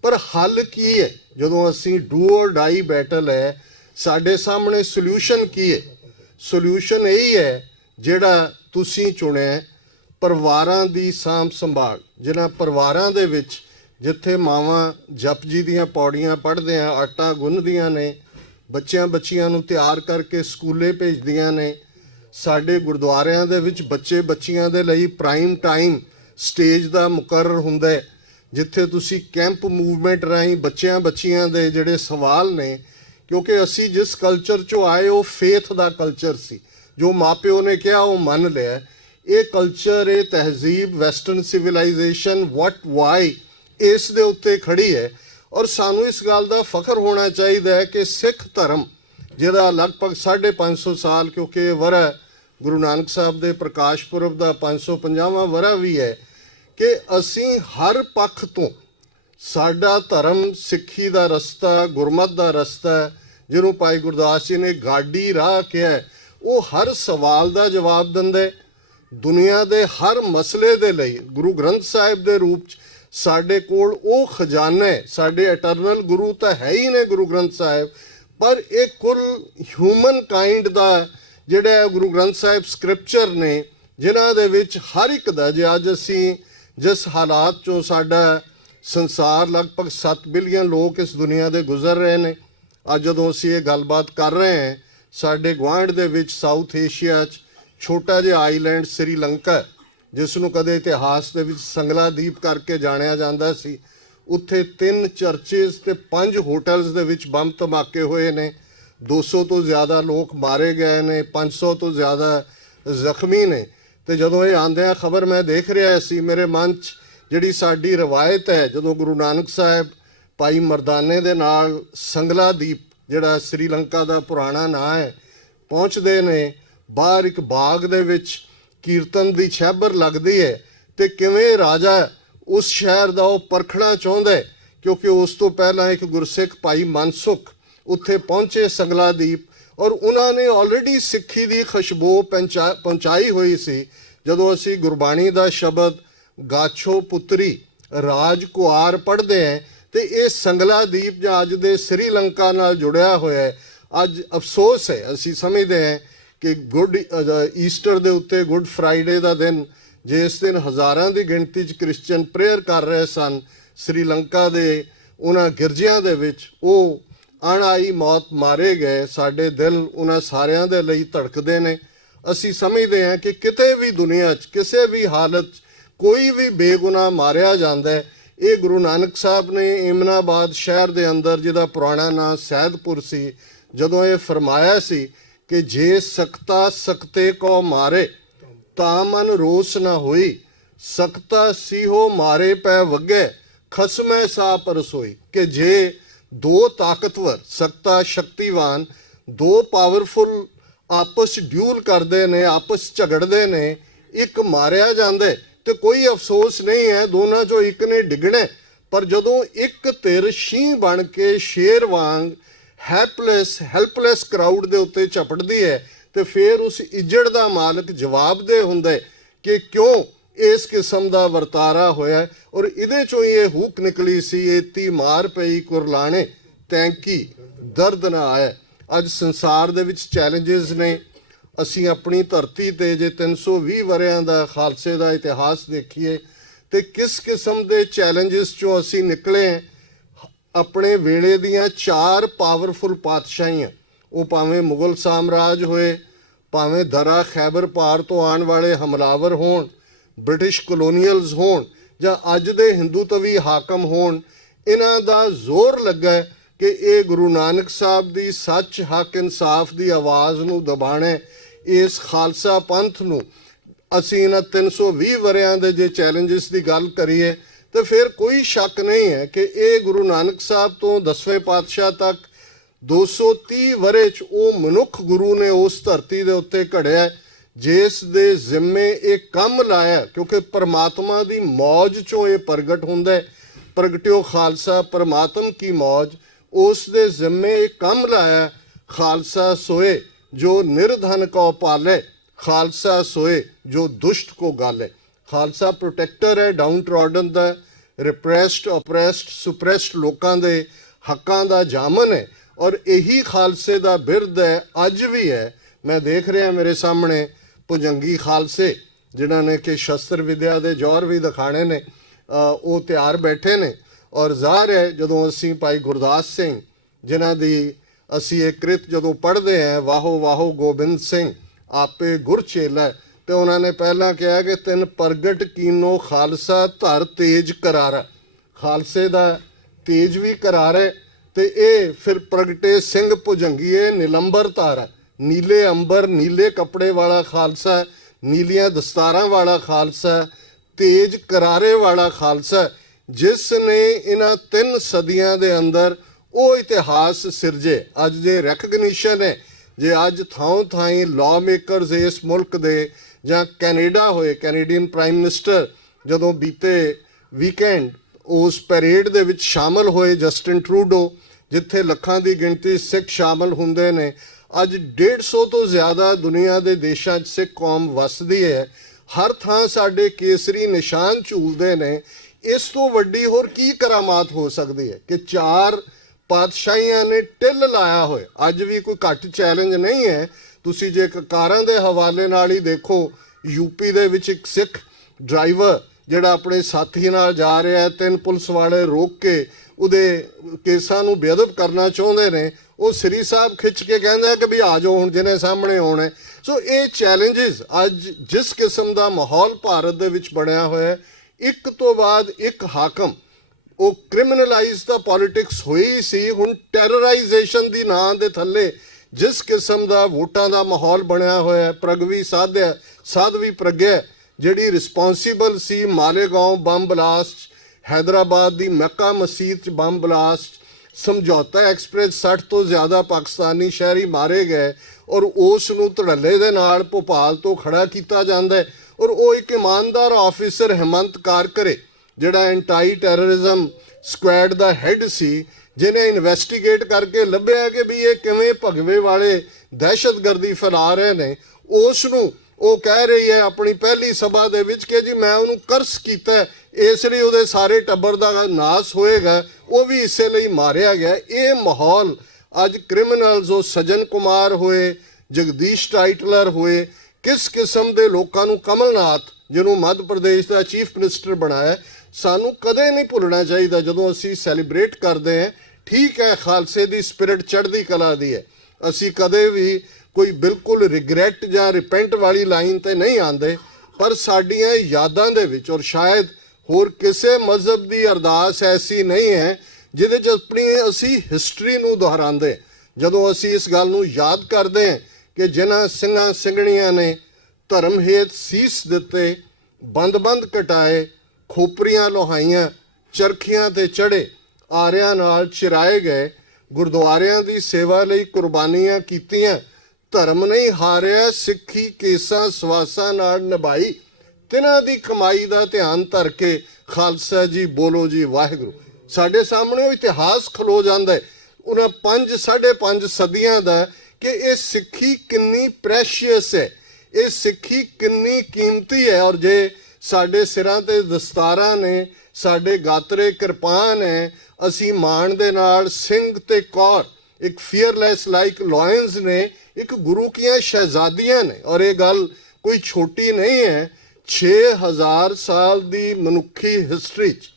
ਪਰ ਹੱਲ ਕੀ ਹੈ? ਜਦੋਂ ਅਸੀਂ ਡੂ ਔਰ ਡਾਈ ਬੈਟਲ ਹੈ, ਸਾਡੇ ਸਾਹਮਣੇ ਸੋਲਿਊਸ਼ਨ ਕੀ ਹੈ? ਸੋਲਿਊਸ਼ਨ ਇਹੀ ਹੈ ਜਿਹੜਾ ਤੁਸੀਂ ਚੁਣਿਆ, ਪਰਿਵਾਰਾਂ ਦੀ ਸਾਂਭ ਸੰਭਾਲ। ਜਿਨ੍ਹਾਂ ਪਰਿਵਾਰਾਂ ਦੇ ਵਿੱਚ ਜਿੱਥੇ ਮਾਵਾਂ ਜਪਜੀ ਦੀਆਂ ਪੌੜੀਆਂ ਪੜ੍ਹਦਿਆਂ ਆਟਾ ਗੁੰਨਦੀਆਂ ਨੇ, ਬੱਚਿਆਂ ਨੂੰ ਤਿਆਰ ਕਰਕੇ ਸਕੂਲੇ ਭੇਜਦੀਆਂ ਨੇ, ਸਾਡੇ ਗੁਰਦੁਆਰਿਆਂ ਦੇ ਵਿੱਚ ਬੱਚਿਆਂ ਦੇ ਲਈ ਪ੍ਰਾਈਮ ਟਾਈਮ ਸਟੇਜ ਦਾ ਮੁਕਰਰ ਹੁੰਦਾ ਹੈ, ਜਿੱਥੇ ਤੁਸੀਂ ਕੈਂਪ ਮੂਵਮੈਂਟ ਰਾਹੀਂ ਬੱਚਿਆਂ ਦੇ ਜਿਹੜੇ ਸਵਾਲ ਨੇ, ਕਿਉਂਕਿ ਅਸੀਂ ਜਿਸ ਕਲਚਰ 'ਚੋਂ ਆਏ ਉਹ ਫੇਥ ਦਾ ਕਲਚਰ ਸੀ, ਜੋ ਮਾਪਿਓ ਨੇ ਕਿਹਾ ਉਹ ਮੰਨ ਲਿਆ। ਇਹ ਕਲਚਰ, ਇਹ ਤਹਿਜ਼ੀਬ, ਵੈਸਟਰਨ ਸਿਵਲਾਈਜੇਸ਼ਨ, ਵਾਟ ਵਾਈ, ਇਸ ਦੇ ਉੱਤੇ ਖੜੀ ਹੈ। ਔਰ ਸਾਨੂੰ ਇਸ ਗੱਲ ਦਾ ਫਖਰ ਹੋਣਾ ਚਾਹੀਦਾ ਹੈ ਕਿ ਸਿੱਖ ਧਰਮ, ਜਿਹਦਾ ਲਗਭਗ 550 ਸਾਲ, ਕਿਉਂਕਿ ਇਹ ਵਰ੍ਹਾ ਗੁਰੂ ਨਾਨਕ ਸਾਹਿਬ ਦੇ ਪ੍ਰਕਾਸ਼ ਪੁਰਬ ਦਾ 550ਵਾਂ ਵਰ੍ਹਾ ਵੀ ਹੈ, ਕਿ ਅਸੀਂ ਹਰ ਪੱਖ ਤੋਂ, ਸਾਡਾ ਧਰਮ ਸਿੱਖੀ ਦਾ ਰਸਤਾ, ਗੁਰਮਤ ਦਾ ਰਸਤਾ, ਜਿਹਨੂੰ ਭਾਈ ਗੁਰਦਾਸ ਜੀ ਨੇ ਗਾਡੀ ਰਾਹ ਕਿਹਾ, ਉਹ ਹਰ ਸਵਾਲ ਦਾ ਜਵਾਬ ਦਿੰਦਾ। ਦੁਨੀਆ ਦੇ ਹਰ ਮਸਲੇ ਦੇ ਲਈ ਗੁਰੂ ਗ੍ਰੰਥ ਸਾਹਿਬ ਦੇ ਰੂਪ 'ਚ ਸਾਡੇ ਕੋਲ ਉਹ ਖਜ਼ਾਨਾ ਹੈ। ਸਾਡੇ ਇਟਰਨਲ ਗੁਰੂ ਤਾਂ ਹੈ ਹੀ ਨੇ ਗੁਰੂ ਗ੍ਰੰਥ ਸਾਹਿਬ, ਪਰ ਇਹ ਕੁੱਲ ਹਿਊਮਨ ਕਾਈਂਡ ਦਾ ਜਿਹੜਾ ਗੁਰੂ ਗ੍ਰੰਥ ਸਾਹਿਬ ਸਕ੍ਰਿਪਚਰ ਨੇ, ਜਿਨ੍ਹਾਂ ਦੇ ਵਿੱਚ ਹਰ ਇੱਕ ਦਾ, ਜੇ ਅੱਜ ਅਸੀਂ ਜਿਸ ਹਾਲਾਤ 'ਚੋਂ ਸਾਡਾ ਸੰਸਾਰ, ਲਗਭਗ 7 ਬਿਲੀਅਨ ਲੋਕ ਇਸ ਦੁਨੀਆ ਦੇ ਗੁਜ਼ਰ ਰਹੇ ਨੇ। ਅੱਜ ਜਦੋਂ ਅਸੀਂ ਇਹ ਗੱਲਬਾਤ ਕਰ ਰਹੇ ਹਾਂ, ਸਾਡੇ ਗੁਆਂਢ ਦੇ ਵਿੱਚ ਸਾਊਥ ਏਸ਼ੀਆ 'ਚ ਛੋਟਾ ਜਿਹਾ ਆਈਲੈਂਡ ਸ੍ਰੀਲੰਕਾ, ਜਿਸ ਨੂੰ ਕਦੇ ਇਤਿਹਾਸ ਦੇ ਵਿੱਚ ਸੰਗਲਾ ਦੀਪ ਕਰਕੇ ਜਾਣਿਆ ਜਾਂਦਾ ਸੀ, ਉੱਥੇ 3 ਚਰਚਿਸ ਤੇ 5 ਹੋਟਲਸ ਦੇ ਵਿੱਚ ਬੰਬ ਧਮਾਕੇ ਹੋਏ ਨੇ। 200 ਤੋਂ ਜ਼ਿਆਦਾ ਲੋਕ ਮਾਰੇ ਗਏ ਨੇ, 500 ਤੋਂ ਜ਼ਿਆਦਾ ਜ਼ਖਮੀ ਨੇ। ਤੇ ਜਦੋਂ ਇਹ ਆਉਂਦਿਆਂ ਖਬਰ ਮੈਂ ਦੇਖ ਰਿਹਾ ਸੀ, ਮੇਰੇ ਮਨ 'ਚ ਜਿਹੜੀ ਸਾਡੀ ਰਵਾਇਤ ਹੈ, ਜਦੋਂ ਗੁਰੂ ਨਾਨਕ ਸਾਹਿਬ ਭਾਈ ਮਰਦਾਨੇ ਦੇ ਨਾਲ ਸੰਗਲਾਦੀਪ, ਜਿਹੜਾ ਸ੍ਰੀਲੰਕਾ ਦਾ ਪੁਰਾਣਾ ਨਾਂ ਹੈ, ਪਹੁੰਚਦੇ ਨੇ। ਬਾਹਰ ਇੱਕ ਬਾਗ ਦੇ ਵਿੱਚ ਕੀਰਤਨ ਦੀ ਛਹਿਬਰ ਲੱਗਦੀ ਹੈ ਤੇ ਕਿਵੇਂ ਰਾਜਾ ਉਸ ਸ਼ਹਿਰ ਦਾ ਉਹ ਪਰਖਣਾ ਚਾਹੁੰਦਾ ਹੈ, ਕਿਉਂਕਿ ਉਸ ਤੋਂ ਪਹਿਲਾਂ ਇੱਕ ਗੁਰਸਿੱਖ ਭਾਈ ਮਨਸੁਖ ਉੱਥੇ ਪਹੁੰਚੇ ਸੰਗਲਾਦੀਪ, ਔਰ ਉਹਨਾਂ ਨੇ ਆਲਰੇਡੀ ਸਿੱਖੀ ਦੀ ਖੁਸ਼ਬੂ ਪਹੁੰਚਾਈ ਹੋਈ ਸੀ। ਜਦੋਂ ਅਸੀਂ ਗੁਰਬਾਣੀ ਦਾ ਸ਼ਬਦ ਗਾਛੋ ਪੁੱਤਰੀ ਰਾਜ ਕੁਆਰ ਪੜ੍ਹਦੇ ਹਾਂ ਤੇ ਇਹ ਸੰਗਲਾਦੀਪ ਜਾਂ ਅੱਜ ਦੇ ਸ੍ਰੀਲੰਕਾ ਨਾਲ ਜੁੜਿਆ ਹੋਇਆ ਹੈ। ਅੱਜ ਅਫਸੋਸ ਹੈ, ਅਸੀਂ ਸਮਝਦੇ ਹਾਂ ਕਿ ਗੁੱਡ ਈਸਟਰ ਦੇ ਉੱਤੇ, ਗੁੱਡ ਫਰਾਈਡੇ ਦਾ ਦਿਨ, ਜਿਸ ਦਿਨ ਹਜ਼ਾਰਾਂ ਦੀ ਗਿਣਤੀ 'ਚ ਕ੍ਰਿਸਚੀਅਨ ਪ੍ਰੇਅਰ ਕਰ ਰਹੇ ਸਨ ਸ੍ਰੀਲੰਕਾ ਦੇ ਉਹਨਾਂ ਗਿਰਜਿਆਂ ਦੇ ਵਿੱਚ, ਉਹ ਅਣਆਈ ਮੌਤ ਮਾਰੇ ਗਏ। ਸਾਡੇ ਦਿਲ ਉਹਨਾਂ ਸਾਰਿਆਂ ਦੇ ਲਈ ਧੜਕਦੇ ਨੇ। ਅਸੀਂ ਸਮਝਦੇ ਹਾਂ ਕਿ ਕਿਤੇ ਵੀ ਦੁਨੀਆ 'ਚ ਕਿਸੇ ਵੀ ਹਾਲਤ 'ਚ ਕੋਈ ਵੀ ਬੇਗੁਨਾਹ ਮਾਰਿਆ ਜਾਂਦਾ ਹੈ। ਇਹ ਗੁਰੂ ਨਾਨਕ ਸਾਹਿਬ ਨੇ ਇਮਨਾਬਾਦ ਸ਼ਹਿਰ ਦੇ ਅੰਦਰ, ਜਿਹਦਾ ਪੁਰਾਣਾ ਨਾਂ ਸੈਦਪੁਰ ਸੀ, ਜਦੋਂ ਇਹ ਫਰਮਾਇਆ ਸੀ ਕਿ ਜੇ ਸਕਤਾ ਸਕਤੇ ਕੋ ਮਾਰੇ ਤਾਂ ਮਨ ਰੋਸ ਨਾ ਹੋਈ, ਸਕਤਾ ਸੀਹੋ ਮਾਰੇ ਪੈ ਵਗੇ ਖਸਮੈ ਸਾ ਪਰਸੋਈ, ਕਿ ਜੇ ਦੋ ਤਾਕਤਵਰ, ਸਕਤਾ ਸ਼ਕਤੀਵਾਨ, ਦੋ ਪਾਵਰਫੁਲ ਆਪਸ ਡਿਊਲ ਕਰਦੇ ਨੇ, ਆਪਸ ਝਗੜਦੇ ਨੇ, ਇੱਕ ਮਾਰਿਆ ਜਾਂਦਾ ਤੇ ਕੋਈ ਅਫਸੋਸ ਨਹੀਂ ਹੈ, ਦੋਨਾਂ ਚੋਂ ਇੱਕ ਨੇ ਡਿੱਗਣਾ। ਪਰ ਜਦੋਂ ਇੱਕ ਧਿਰ ਸ਼ੀਂਹ ਬਣ ਕੇ ਸ਼ੇਰ ਵਾਂਗ ਹੈਲਪਲੈਸ ਕਰਾਊਡ ਦੇ ਉੱਤੇ ਝਪਟਦੀ ਹੈ ਤੇ ਫਿਰ ਉਸ ਇੱਜੜ ਦਾ ਮਾਲਕ ਜਵਾਬਦੇਹ ਹੁੰਦਾ ਹੈ ਕਿ ਕਿਉਂ ਇਸ ਕਿਸਮ ਦਾ ਵਰਤਾਰਾ ਹੋਇਆ। ਔਰ ਇਹਦੇ ਚੋਂ ਹੀ ਇਹ ਹੂਕ ਨਿਕਲੀ ਸੀ, ਏਤੀ ਮਾਰ ਪਈ ਕੁਰਲਾਣੇ ਤੈਂਕੀ ਦਰਦ ਨਾ ਆਏ। ਅੱਜ ਸੰਸਾਰ ਦੇ ਵਿੱਚ ਚੈਲੰਜਸ ਨੇ। ਅਸੀਂ ਆਪਣੀ ਧਰਤੀ ਤੇ ਜੇ 320 ਵਰਿਆਂ ਦਾ ਖਾਲਸੇ ਦਾ ਇਤਿਹਾਸ ਦੇਖੀਏ ਤੇ ਕਿਸ ਕਿਸਮ ਦੇ ਚੈਲੰਜਸ ਚੋਂ ਅਸੀਂ ਨਿਕਲੇ। ਆਪਣੇ ਵੇਲੇ ਦੀਆਂ 4 ਪਾਵਰਫੁਲ ਪਾਤਸ਼ਾਹੀਆਂ, ਉਹ ਭਾਵੇਂ ਮੁਗਲ ਸਾਮਰਾਜ ਹੋਏ, ਭਾਵੇਂ ਦਰਾ ਖੈਬਰ ਪਾਰ ਤੋਂ ਆਉਣ ਵਾਲੇ ਹਮਲਾਵਰ ਹੋਣ, ਬ੍ਰਿਟਿਸ਼ ਕਲੋਨੀਅਲਸ ਹੋਣ, ਜਾਂ ਅੱਜ ਦੇ ਹਿੰਦੂਤਵੀ ਹਾਕਮ ਹੋਣ, ਇਹਨਾਂ ਦਾ ਜ਼ੋਰ ਲੱਗਾ ਕਿ ਇਹ ਗੁਰੂ ਨਾਨਕ ਸਾਹਿਬ ਦੀ ਸੱਚ, ਹੱਕ, ਇਨਸਾਫ ਦੀ ਆਵਾਜ਼ ਨੂੰ ਦਬਾਣੇ। ਇਸ ਖਾਲਸਾ ਪੰਥ ਨੂੰ ਅਸੀਂ ਇਹਨਾਂ 320 ਵਰਿਆਂ ਦੇ ਜੇ ਚੈਲੰਜਸ ਦੀ ਗੱਲ ਕਰੀਏ ਤੇ ਫਿਰ ਕੋਈ ਸ਼ੱਕ ਨਹੀਂ ਹੈ ਕਿ ਇਹ ਗੁਰੂ ਨਾਨਕ ਸਾਹਿਬ ਤੋਂ 10ਵੇਂ ਪਾਤਸ਼ਾਹ ਤੱਕ 230 ਵਰੇ 'ਚ ਉਹ ਮਨੁੱਖ ਗੁਰੂ ਨੇ ਉਸ ਧਰਤੀ ਦੇ ਉੱਤੇ ਘੜਿਆ ਜਿਸ ਦੇ ਜ਼ਿੰਮੇ ਇਹ ਕੰਮ ਲਾਇਆ, ਕਿਉਂਕਿ ਪਰਮਾਤਮਾ ਦੀ ਮੌਜ 'ਚੋਂ ਇਹ ਪ੍ਰਗਟ ਹੁੰਦਾ। ਪ੍ਰਗਟਿਓ ਖਾਲਸਾ ਪਰਮਾਤਮ ਕੀ ਮੌਜ, ਉਸ ਦੇ ਜ਼ਿੰਮੇ ਇਹ ਕੰਮ ਲਾਇਆ। ਖਾਲਸਾ ਸੋਏ ਜੋ ਨਿਰਧਨ ਕੋ ਪਾਲੇ, ਖਾਲਸਾ ਸੋਏ ਜੋ ਦੁਸ਼ਟ ਕੋ ਗਾਲੇ। ਖਾਲਸਾ ਪ੍ਰੋਟੈਕਟਰ ਹੈ ਡਾਊਨ ਟਰੋਡਨ ਦਾ, ਰਿਪਰੈਸਡ, ਓਪਰੈਸਡ, ਸੁਪਰੈਸਡ ਲੋਕਾਂ ਦੇ ਹੱਕਾਂ ਦਾ ਜਾਮਨ ਹੈ। ਔਰ ਇਹੀ ਖਾਲਸੇ ਦਾ ਬਿਰਧ ਹੈ, ਅੱਜ ਵੀ ਹੈ। ਮੈਂ ਦੇਖ ਰਿਹਾ ਮੇਰੇ ਸਾਹਮਣੇ ਭੁਜੰਗੀ ਖਾਲਸੇ ਜਿਨ੍ਹਾਂ ਨੇ ਕਿ ਸ਼ਸਤਰ ਵਿਦਿਆ ਦੇ ਜੌਹਰ ਵੀ ਦਿਖਾਣੇ ਨੇ, ਉਹ ਤਿਆਰ ਬੈਠੇ ਨੇ। ਔਰ ਜ਼ਾਹਰ ਹੈ ਜਦੋਂ ਅਸੀਂ ਭਾਈ ਗੁਰਦਾਸ ਸਿੰਘ ਜਿਨ੍ਹਾਂ ਦੀ ਅਸੀਂ ਇਹ ਕ੍ਰਿਤ ਜਦੋਂ ਪੜ੍ਹਦੇ ਹਾਂ, ਵਾਹੋ ਵਾਹੋ ਗੋਬਿੰਦ ਸਿੰਘ ਆਪੇ ਗੁਰ ਚੇਲਾ, ਤੇ ਉਹਨਾਂ ਨੇ ਪਹਿਲਾਂ ਕਿਹਾ ਕਿ ਤਿੰਨ ਪ੍ਰਗਟ ਕੀਨੋ ਖਾਲਸਾ ਧਰ ਤੇਜ ਕਰਾਰਾ। ਖਾਲਸੇ ਦਾ ਤੇਜ ਵੀ ਕਰਾਰਾ ਤੇ ਇਹ ਫਿਰ ਪ੍ਰਗਟੇ ਸਿੰਘ ਭੁਜੰਗੀਏ ਨਿਲੰਬਰ ਧਾਰਾ। ਨੀਲੇ ਅੰਬਰ, ਨੀਲੇ ਕੱਪੜੇ ਵਾਲਾ ਖਾਲਸਾ, ਨੀਲੀਆਂ ਦਸਤਾਰਾਂ ਵਾਲਾ ਖਾਲਸਾ, ਤੇਜ ਕਰਾਰੇ ਵਾਲਾ ਖਾਲਸਾ, ਜਿਸ ਨੇ ਇਹਨਾਂ 3 ਸਦੀਆਂ ਦੇ ਅੰਦਰ ਉਹ ਇਤਿਹਾਸ ਸਿਰਜੇ। ਅੱਜ ਦੇ ਰੈਕਗਨੀਸ਼ਨ ਹੈ, ਜੇ ਅੱਜ ਥਾਂ ਥਾਈਂ ਲਾਅ ਮੇਕਰਸ ਇਸ ਮੁਲਕ ਦੇ ਜਾਂ ਕੈਨੇਡਾ ਹੋਏ, ਕੈਨੇਡੀਅਨ ਪ੍ਰਾਈਮ ਮਿਨਿਸਟਰ ਜਦੋਂ ਬੀਤੇ ਵੀਕਐਂਡ ਉਸ ਪੈਰੇਡ ਦੇ ਵਿੱਚ ਸ਼ਾਮਲ ਹੋਏ, ਜਸਟਿਨ ਟਰੂਡੋ, ਜਿੱਥੇ ਲੱਖਾਂ ਦੀ ਗਿਣਤੀ ਸਿੱਖ ਸ਼ਾਮਲ ਹੁੰਦੇ ਨੇ। ਅੱਜ 150 ਤੋਂ ਜ਼ਿਆਦਾ ਦੁਨੀਆ ਦੇ ਦੇਸ਼ਾਂ 'ਚ ਸਿੱਖ ਕੌਮ ਵਸਦੀ ਹੈ। ਹਰ ਥਾਂ ਸਾਡੇ ਕੇਸਰੀ ਨਿਸ਼ਾਨ ਝੂਲਦੇ ਨੇ। ਇਸ ਤੋਂ ਵੱਡੀ ਹੋਰ ਕੀ ਕਰਾਮਾਤ ਹੋ ਸਕਦੀ ਹੈ ਕਿ 4 ਪਾਤਸ਼ਾਹੀਆਂ ਨੇ ਟਿੱਲ ਲਾਇਆ ਹੋਇਆ। ਅੱਜ ਵੀ ਕੋਈ ਘੱਟ ਚੈਲੰਜ ਨਹੀਂ ਹੈ। ਤੁਸੀਂ ਜੇ ਕਾਰਾਂ ਦੇ ਹਵਾਲੇ ਨਾਲ ਹੀ ਦੇਖੋ, ਯੂਪੀ ਦੇ ਵਿੱਚ ਇੱਕ ਸਿੱਖ ਡਰਾਈਵਰ ਜਿਹੜਾ ਆਪਣੇ ਸਾਥੀ ਨਾਲ ਜਾ ਰਿਹਾ, 3 ਪੁਲਿਸ ਵਾਲੇ ਰੋਕ ਕੇ ਉਹਦੇ ਕੇਸਾਂ ਨੂੰ ਬੇਅਦਬ ਕਰਨਾ ਚਾਹੁੰਦੇ ਨੇ, ਉਹ ਸ੍ਰੀ ਸਾਹਿਬ ਖਿੱਚ ਕੇ ਕਹਿੰਦਾ ਕਿ ਵੀ ਆ ਜਾਓ ਹੁਣ ਜਿਹਨੇ ਸਾਹਮਣੇ ਆਉਣਾ। ਸੋ ਇਹ ਚੈਲੰਜਸ ਅੱਜ ਜਿਸ ਕਿਸਮ ਦਾ ਮਾਹੌਲ ਭਾਰਤ ਦੇ ਵਿੱਚ ਬਣਿਆ ਹੋਇਆ, ਇੱਕ ਤੋਂ ਬਾਅਦ ਇੱਕ ਹਾਕਮ, ਉਹ ਕ੍ਰਿਮੀਨਲਾਈਜ਼ ਦਾ ਪੋਲਿਟਿਕਸ ਹੋਈ ਸੀ। ਹੁਣ ਟੈਰਰਾਈਜੇਸ਼ਨ ਦੀ ਨਾਂ ਦੇ ਥੱਲੇ ਜਿਸ ਕਿਸਮ ਦਾ ਵੋਟਾਂ ਦਾ ਮਾਹੌਲ ਬਣਿਆ ਹੋਇਆ, ਪ੍ਰਗਵੀ ਸਾਧਵੀ ਪ੍ਰਗਿਆ ਜਿਹੜੀ ਰਿਸਪੌਂਸੀਬਲ ਸੀ ਮਾਲੇਗਾਂਵ ਬੰਬ ਬਲਾਸਟ, हैदराबाद ਦੀ ਮੱਕਾ ਮਸਜਿਦ 'ਚ ਬੰਬ ਬਲਾਸਟ, ਸਮਝੌਤਾ ਐਕਸਪ੍ਰੈਸ 60 ਤੋਂ ਜ਼ਿਆਦਾ ਪਾਕਿਸਤਾਨੀ ਸ਼ਹਿਰੀ ਮਾਰੇ ਗਏ ਔਰ ਉਸ ਨੂੰ ਧੜੱਲੇ ਦੇ ਨਾਲ ਭੋਪਾਲ ਤੋਂ ਖੜਾ ਕੀਤਾ ਜਾਂਦਾ ਹੈ। ਔਰ ਉਹ ਇੱਕ ਇਮਾਨਦਾਰ ਆਫੀਸਰ ਹਿੰਮਤ ਕਾਰਕਰੇ ਜਿਹੜਾ ਐਂਟੀ ਟੈਰਰਿਜ਼ਮ ਸਕੁਐਡ ਦਾ ਹੈੱਡ ਸੀ, ਜਿਹਨੇ ਇਨਵੈਸਟੀਗੇਟ ਕਰਕੇ ਲੱਭਿਆ ਕਿ ਵੀ ਇਹ ਕਿਵੇਂ ਭਗਵੇ ਵਾਲੇ ਦਹਿਸ਼ਤਗਰਦੀ ਫੈਲਾ ਰਹੇ ਨੇ, ਉਸ ਨੂੰ ਉਹ ਕਹਿ ਰਹੀ ਹੈ ਆਪਣੀ ਪਹਿਲੀ ਸਭਾ ਦੇ ਵਿੱਚ ਕਿ ਜੀ ਮੈਂ ਉਹਨੂੰ ਕਰਸ ਕੀਤਾ, ਇਸ ਲਈ ਉਹਦੇ ਸਾਰੇ ਟੱਬਰ ਦਾ ਨਾਸ ਹੋਏਗਾ, ਉਹ ਵੀ ਇਸੇ ਲਈ ਮਾਰਿਆ ਗਿਆ। ਇਹ ਮਾਹੌਲ ਅੱਜ ਕ੍ਰਿਮੀਨਲਸ ਉਹ ਸਜਨ ਕੁਮਾਰ ਹੋਏ, ਜਗਦੀਸ਼ ਟਾਈਟਲਰ ਹੋਏ, ਕਿਸ ਕਿਸਮ ਦੇ ਲੋਕਾਂ ਨੂੰ ਕਮਲਨਾਥ ਜਿਹਨੂੰ ਮੱਧ ਪ੍ਰਦੇਸ਼ ਦਾ ਚੀਫ ਮਿਨਿਸਟਰ ਬਣਾਇਆ, ਸਾਨੂੰ ਕਦੇ ਨਹੀਂ ਭੁੱਲਣਾ ਚਾਹੀਦਾ ਜਦੋਂ ਅਸੀਂ ਸੈਲੀਬ੍ਰੇਟ ਕਰਦੇ ਹਾਂ। ਠੀਕ ਹੈ, ਖਾਲਸੇ ਦੀ ਸਪਿਰਿਟ ਚੜ੍ਹਦੀ ਕਲਾ ਦੀ ਹੈ, ਅਸੀਂ ਕਦੇ ਵੀ ਕੋਈ ਬਿਲਕੁਲ ਰਿਗਰੈਟ ਜਾਂ ਰਿਪੈਂਟ ਵਾਲੀ ਲਾਈਨ ਤੇ ਨਹੀਂ ਆਉਂਦੇ, ਪਰ ਸਾਡੀਆਂ ਯਾਦਾਂ ਦੇ ਵਿੱਚ ਔਰ ਸ਼ਾਇਦ ਹੋਰ ਕਿਸੇ ਮਜ਼ਹਬ ਦੀ ਅਰਦਾਸ ਐਸੀ ਨਹੀਂ ਹੈ ਜਿਹਦੇ 'ਚ ਆਪਣੀ ਅਸੀਂ ਹਿਸਟਰੀ ਨੂੰ ਦੁਹਰਾਉਂਦੇ। ਜਦੋਂ ਅਸੀਂ ਇਸ ਗੱਲ ਨੂੰ ਯਾਦ ਕਰਦੇ ਹਾਂ ਕਿ ਜਿਨ੍ਹਾਂ ਸਿੰਘਾਂ ਸਿੰਘਣੀਆਂ ਨੇ ਧਰਮ ਹੇਤ ਸੀਸ ਦਿੱਤੇ, ਬੰਦ ਕਟਾਏ, ਖੋਪਰੀਆਂ ਲੋਹਾਈਆਂ, ਚਰਖੀਆਂ ਤੇ ਚੜੇ, ਆਰਿਆਂ ਨਾਲ ਚਿਰਾਏ ਗਏ, ਗੁਰਦੁਆਰਿਆਂ ਦੀ ਸੇਵਾ ਲਈ ਕੁਰਬਾਨੀਆਂ ਕੀਤੀਆਂ, ਧਰਮ ਨਹੀਂ ਹਾਰਿਆ, ਸਿੱਖੀ ਕੇਸਾਂ ਸਵਾਸਾਂ ਨਾਲ ਨਿਭਾਈ, ਤਿਨਾਂ ਦੀ ਕਮਾਈ ਦਾ ਧਿਆਨ ਧਰ ਕੇ ਖਾਲਸਾ ਜੀ ਬੋਲੋ ਜੀ ਵਾਹਿਗੁਰੂ। ਸਾਡੇ ਸਾਹਮਣੇ ਉਹ ਇਤਿਹਾਸ ਖਲੋ ਜਾਂਦਾ ਹੈ ਉਹਨਾਂ 5-5.5 ਸਦੀਆਂ ਦਾ ਕਿ ਇਹ ਸਿੱਖੀ ਕਿੰਨੀ ਪ੍ਰੈਸ਼ੀਅਸ ਹੈ, ਇਹ ਸਿੱਖੀ ਕਿੰਨੀ ਕੀਮਤੀ ਹੈ। ਔਰ ਜੇ ਸਾਡੇ ਸਿਰਾਂ ਤੇ ਦਸਤਾਰਾਂ ਨੇ, ਸਾਡੇ ਗਾਤਰੇ ਕਿਰਪਾਨ ਹੈ, ਅਸੀਂ ਮਾਣ ਦੇ ਨਾਲ ਸਿੰਘ ਤੇ ਕੌਰ ਇੱਕ ਫੀਅਰਲੈਸ ਲਾਈਕ ਲਾਇਨਸ ਨੇ, ਇੱਕ ਗੁਰੂ ਕੀਆਂ ਸ਼ਹਿਜ਼ਾਦੀਆਂ ਨੇ। ਔਰ ਇਹ ਗੱਲ ਕੋਈ ਛੋਟੀ ਨਹੀਂ ਹੈ। 6000 ਸਾਲ ਦੀ ਮਨੁੱਖੀ ਹਿਸਟਰੀ 'ਚ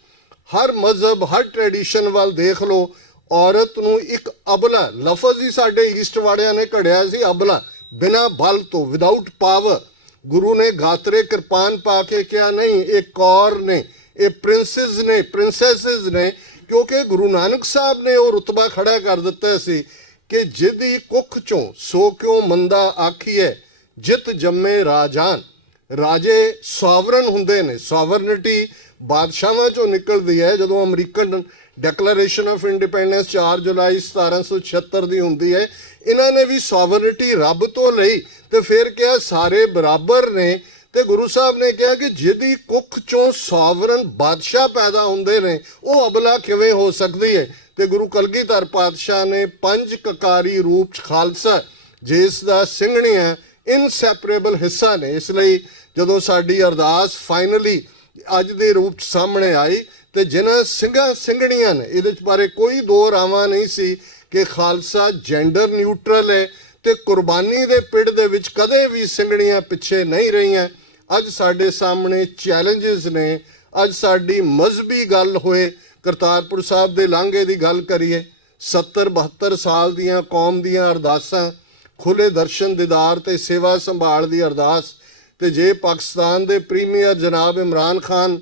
ਹਰ ਮਜ਼ਹਬ, ਹਰ ਟ੍ਰੈਡੀਸ਼ਨ ਵੱਲ ਦੇਖ ਲਓ, ਔਰਤ ਨੂੰ ਇੱਕ ਅਬਲਾ ਲਫ਼ਜ਼ ਹੀ ਸਾਡੇ ਈਸਟ ਵਾਲਿਆਂ ਨੇ ਘੜਿਆ ਸੀ, ਅਬਲਾ, ਬਿਨਾਂ ਬਲ ਤੋਂ, ਵਿਦਾਊਟ ਪਾਵਰ। ਗੁਰੂ ਨੇ ਗਾਤਰੇ ਕਿਰਪਾਨ ਪਾ ਕੇ ਕਿਹਾ ਨਹੀਂ, ਇਹ ਕੌਰ ਨੇ, ਇਹ ਪ੍ਰਿੰਸੈਸ ਨੇ, ਪ੍ਰਿੰਸੈਸਿਸ ਨੇ, ਕਿਉਂਕਿ ਗੁਰੂ ਨਾਨਕ ਸਾਹਿਬ ਨੇ ਉਹ ਰੁਤਬਾ ਖੜਾ ਕਰ ਦਿੱਤਾ ਸੀ ਕਿ ਜਿਹਦੀ ਕੁੱਖ ਚੋਂ ਸੋ ਕਿਉਂ ਮੰਦਾ ਆਖੀਏ, ਜਿਤ ਜੰਮੇ ਰਾਜਾਨ। ਰਾਜੇ ਸੋਵਰਨ ਹੁੰਦੇ ਨੇ, ਸੋਵਰਨਿਟੀ ਬਾਦਸ਼ਾਹਾਂ ਚੋਂ ਨਿਕਲਦੀ ਹੈ। ਜਦੋਂ ਅਮਰੀਕਨ ਡੈਕਲੇਰੇਸ਼ਨ ਆਫ ਇੰਡੀਪੈਂਡੈਂਸ 4 ਜੁਲਾਈ 1776 ਦੀ ਹੁੰਦੀ ਹੈ, ਇਹਨਾਂ ਨੇ ਵੀ ਸੋਵਰਨਿਟੀ ਰੱਬ ਤੋਂ ਲਈ ਤੇ ਫਿਰ ਕਿਹਾ ਸਾਰੇ ਬਰਾਬਰ ਨੇ। ਤੇ ਗੁਰੂ ਸਾਹਿਬ ਨੇ ਕਿਹਾ ਕਿ ਜਿਹਦੀ ਕੁੱਖ ਚੋਂ ਸੋਵਰਨ ਬਾਦਸ਼ਾਹ ਪੈਦਾ ਹੁੰਦੇ ਨੇ ਉਹ ਅਬਲਾ ਕਿਵੇਂ ਹੋ ਸਕਦੀ ਹੈ। ਤੇ ਗੁਰੂ ਕਲਗੀਧਰ ਪਾਤਸ਼ਾਹ ਨੇ 5 ਕਕਾਰੀ ਰੂਪ 'ਚ ਖਾਲਸਾ, ਜਿਸ ਦਾ ਸਿੰਘਣੀਆਂ ਇਨਸੈਪਰੇਬਲ ਹਿੱਸਾ ਨੇ। ਇਸ ਲਈ ਜਦੋਂ ਸਾਡੀ ਅਰਦਾਸ ਫਾਈਨਲੀ ਅੱਜ ਦੇ ਰੂਪ 'ਚ ਸਾਹਮਣੇ ਆਈ ਤੇ ਜਿਨ੍ਹਾਂ ਸਿੰਘਾਂ ਸਿੰਘਣੀਆਂ ਨੇ, ਇਹਦੇ 'ਚ ਬਾਰੇ ਕੋਈ ਦੋ ਰਾਵਾਂ ਨਹੀਂ ਸੀ ਕਿ ਖਾਲਸਾ ਜੈਂਡਰ ਨਿਊਟਰਲ ਹੈ ਤੇ ਕੁਰਬਾਨੀ ਦੇ ਪਿੜ ਦੇ ਵਿੱਚ ਕਦੇ ਵੀ ਸਿੰਘਣੀਆਂ ਪਿੱਛੇ ਨਹੀਂ ਰਹੀਆਂ। ਅੱਜ ਸਾਡੇ ਸਾਹਮਣੇ ਚੈਲੰਜਸ ਨੇ। ਅੱਜ ਸਾਡੀ ਮਜ਼ਹਬੀ ਗੱਲ ਹੋਏ, ਕਰਤਾਰਪੁਰ ਸਾਹਿਬ ਦੇ ਲਾਂਘੇ ਦੀ ਗੱਲ ਕਰੀਏ, 70-72 ਸਾਲ ਦੀਆਂ ਕੌਮ ਦੀਆਂ ਅਰਦਾਸਾਂ, ਖੁੱਲੇ ਦਰਸ਼ਨ ਦੀਦਾਰ ਤੇ ਸੇਵਾ ਸੰਭਾਲ ਦੀ ਅਰਦਾਸ। ਤੇ ਜੇ ਪਾਕਿਸਤਾਨ ਦੇ ਪ੍ਰੀਮੀਅਰ ਜਨਾਬ ਇਮਰਾਨ ਖਾਨ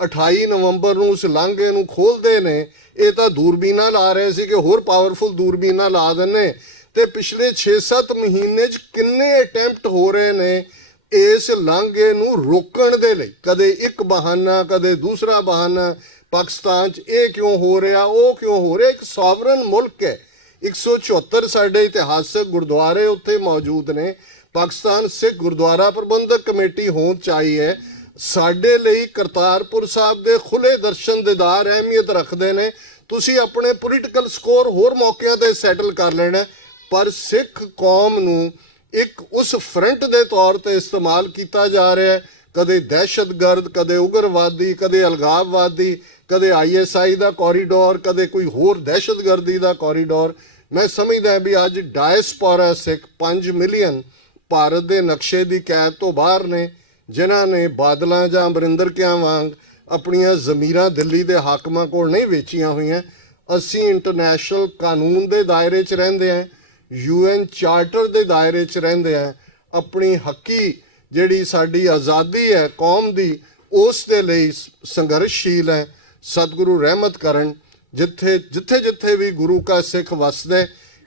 28 ਨਵੰਬਰ ਨੂੰ ਉਸ ਲਾਂਘੇ ਨੂੰ ਖੋਲ੍ਹਦੇ ਨੇ, ਇਹ ਤਾਂ ਦੂਰਬੀਨਾਂ ਲਾ ਰਹੇ ਸੀ ਕਿ ਹੋਰ ਪਾਵਰਫੁਲ ਦੂਰਬੀਨਾਂ ਲਾ ਦਿੰਨੇ। ਤੇ ਪਿਛਲੇ 6-7 ਮਹੀਨੇ 'ਚ ਕਿੰਨੇ ਅਟੈਂਪਟ ਹੋ ਰਹੇ ਨੇ ਇਸ ਲਾਂਘੇ ਨੂੰ ਰੋਕਣ ਦੇ ਲਈ, ਕਦੇ ਇੱਕ ਬਹਾਨਾ, ਕਦੇ ਦੂਸਰਾ ਬਹਾਨਾ। ਪਾਕਿਸਤਾਨ 'ਚ ਇਹ ਕਿਉਂ ਹੋ ਰਿਹਾ, ਉਹ ਕਿਉਂ ਹੋ ਰਿਹਾ। ਇੱਕ ਸੋਵਰਨ ਮੁਲਕ ਹੈ, 174 ਸਾਡੇ ਇਤਿਹਾਸਕ ਗੁਰਦੁਆਰੇ ਉੱਥੇ ਮੌਜੂਦ ਨੇ। ਪਾਕਿਸਤਾਨ ਸਿੱਖ ਗੁਰਦੁਆਰਾ ਪ੍ਰਬੰਧਕ ਕਮੇਟੀ ਹੋਂਦ 'ਚ ਆਈ ਹੈ। ਸਾਡੇ ਲਈ ਕਰਤਾਰਪੁਰ ਸਾਹਿਬ ਦੇ ਖੁੱਲੇ ਦਰਸ਼ਨ ਦੀਦਾਰ ਅਹਿਮੀਅਤ ਰੱਖਦੇ ਨੇ। ਤੁਸੀਂ ਆਪਣੇ ਪੋਲੀਟੀਕਲ ਸਕੋਰ ਹੋਰ ਮੌਕਿਆਂ ਤੇ ਸੈਟਲ ਕਰ ਲੈਣਾ, ਪਰ ਸਿੱਖ ਕੌਮ ਨੂੰ ਇੱਕ ਉਸ ਫਰੰਟ ਦੇ ਤੌਰ ਤੇ ਇਸਤੇਮਾਲ ਕੀਤਾ ਜਾ ਰਿਹਾ ਹੈ। ਕਦੇ ਦਹਿਸ਼ਤਗਰਦ, ਕਦੇ ਉਗਰਵਾਦੀ, ਕਦੇ ਅਲਗਾਵਵਾਦੀ, ਕਦੇ ISI ਦਾ ਕੋਰੀਡੋਰ, ਕਦੇ ਕੋਈ ਹੋਰ ਦਹਿਸ਼ਤਗਰਦੀ ਦਾ ਕੋਰੀਡੋਰ। ਮੈਂ ਸਮਝਦਾ ਵੀ ਅੱਜ ਡਾਇਸਪੋਰਾ ਸਿੱਖ 5 ਮਿਲੀਅਨ ਭਾਰਤ ਦੇ ਨਕਸ਼ੇ ਦੀ ਕੈਦ ਤੋਂ ਬਾਹਰ ਨੇ, ਜਿਨ੍ਹਾਂ ਨੇ ਬਾਦਲਾਂ ਜਾਂ ਅਮਰਿੰਦਰ ਕਿਆਂ ਵਾਂਗ ਆਪਣੀਆਂ ਜ਼ਮੀਰਾਂ ਦਿੱਲੀ ਦੇ ਹਾਕਮਾਂ ਕੋਲ ਨਹੀਂ ਵੇਚੀਆਂ ਹੋਈਆਂ। ਅਸੀਂ ਇੰਟਰਨੈਸ਼ਨਲ ਕਾਨੂੰਨ ਦੇ ਦਾਇਰੇ 'ਚ ਰਹਿੰਦੇ ਹਾਂ, UN ਚਾਰਟਰ ਦੇ ਦਾਇਰੇ 'ਚ ਰਹਿੰਦੇ ਹਾਂ। ਆਪਣੀ ਹੱਕੀ ਜਿਹੜੀ ਸਾਡੀ ਆਜ਼ਾਦੀ ਹੈ ਕੌਮ ਦੀ, ਉਸ ਦੇ ਲਈ ਸੰਘਰਸ਼ਸ਼ੀਲ ਹੈ। ਸਤਿਗੁਰੂ ਰਹਿਮਤ ਕਰਨ ਜਿੱਥੇ ਵੀ ਗੁਰੂ ਕਾ ਸਿੱਖ ਵਸਦੇ,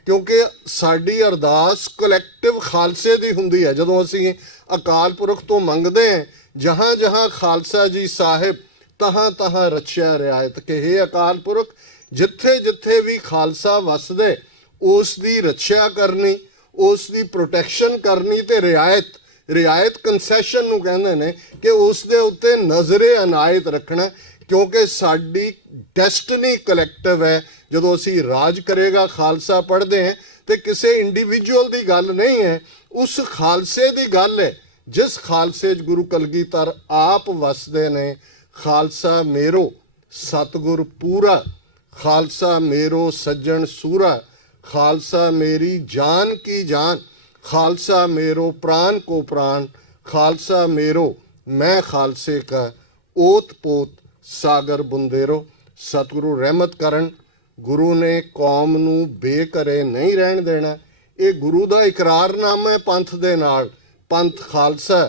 ਕਿਉਂਕਿ ਸਾਡੀ ਅਰਦਾਸ ਕਲੈਕਟਿਵ ਖਾਲਸੇ ਦੀ ਹੁੰਦੀ ਹੈ। ਜਦੋਂ ਅਸੀਂ ਅਕਾਲ ਪੁਰਖ ਤੋਂ ਮੰਗਦੇ ਹਾਂ, ਜਹਾਂ ਜਹਾਂ ਖਾਲਸਾ ਜੀ ਸਾਹਿਬ ਤਹਾਂ ਤਹਾਂ ਰਚਿਆ ਰਿਆਇਤ ਕਿ ਹੇ ਅਕਾਲ ਪੁਰਖ ਜਿੱਥੇ ਜਿੱਥੇ ਵੀ ਖਾਲਸਾ ਵਸਦੇ ਉਸ ਦੀ ਰੱਖਿਆ ਕਰਨੀ, ਉਸ ਦੀ ਪ੍ਰੋਟੈਕਸ਼ਨ ਕਰਨੀ ਤੇ ਰਿਆਇਤ ਕੰਸੈਸ਼ਨ ਨੂੰ ਕਹਿੰਦੇ ਨੇ ਕਿ ਉਸ ਦੇ ਉੱਤੇ ਨਜ਼ਰੇ ਅਨਾਇਤ ਰੱਖਣਾ, ਕਿਉਂਕਿ ਸਾਡੀ ਡੈਸਟਨੀ ਕਲੈਕਟਿਵ ਹੈ। ਜਦੋਂ ਅਸੀਂ ਰਾਜ ਕਰੇਗਾ ਖਾਲਸਾ ਪੜ੍ਹਦੇ ਹਾਂ ਤੇ ਕਿਸੇ ਇੰਡੀਵਿਜੂਅਲ ਦੀ ਗੱਲ ਨਹੀਂ ਹੈ, ਉਸ ਖਾਲਸੇ ਦੀ ਗੱਲ ਹੈ ਜਿਸ ਖਾਲਸੇ 'ਚ ਗੁਰੂ ਕਲਗੀਧਰ ਆਪ ਵਸਦੇ ਨੇ। ਖਾਲਸਾ ਮੇਰੋ ਸਤਿਗੁਰ ਪੂਰਾ, ਖਾਲਸਾ ਮੇਰੋ ਸੱਜਣ ਸੂਰਾ, ਖਾਲਸਾ ਮੇਰੀ ਜਾਨ ਕੀ ਜਾਨ, ਖਾਲਸਾ मेरो प्राण को प्राण, खालसा मेरो मैं खालसे का ओत पोत सागर बुंदेरो। सतगुरु रहमत करन, गुरु ने कौम ਨੂੰ ਬੇਘਰੇ ਨਹੀਂ ਰਹਿਣ ਦੇਣਾ। ਇਹ ਗੁਰੂ ਦਾ ਇਕਰਾਰਨਾਮਾ ਹੈ ਪੰਥ ਦੇ ਨਾਲ। ਪੰਥ ਖਾਲਸਾ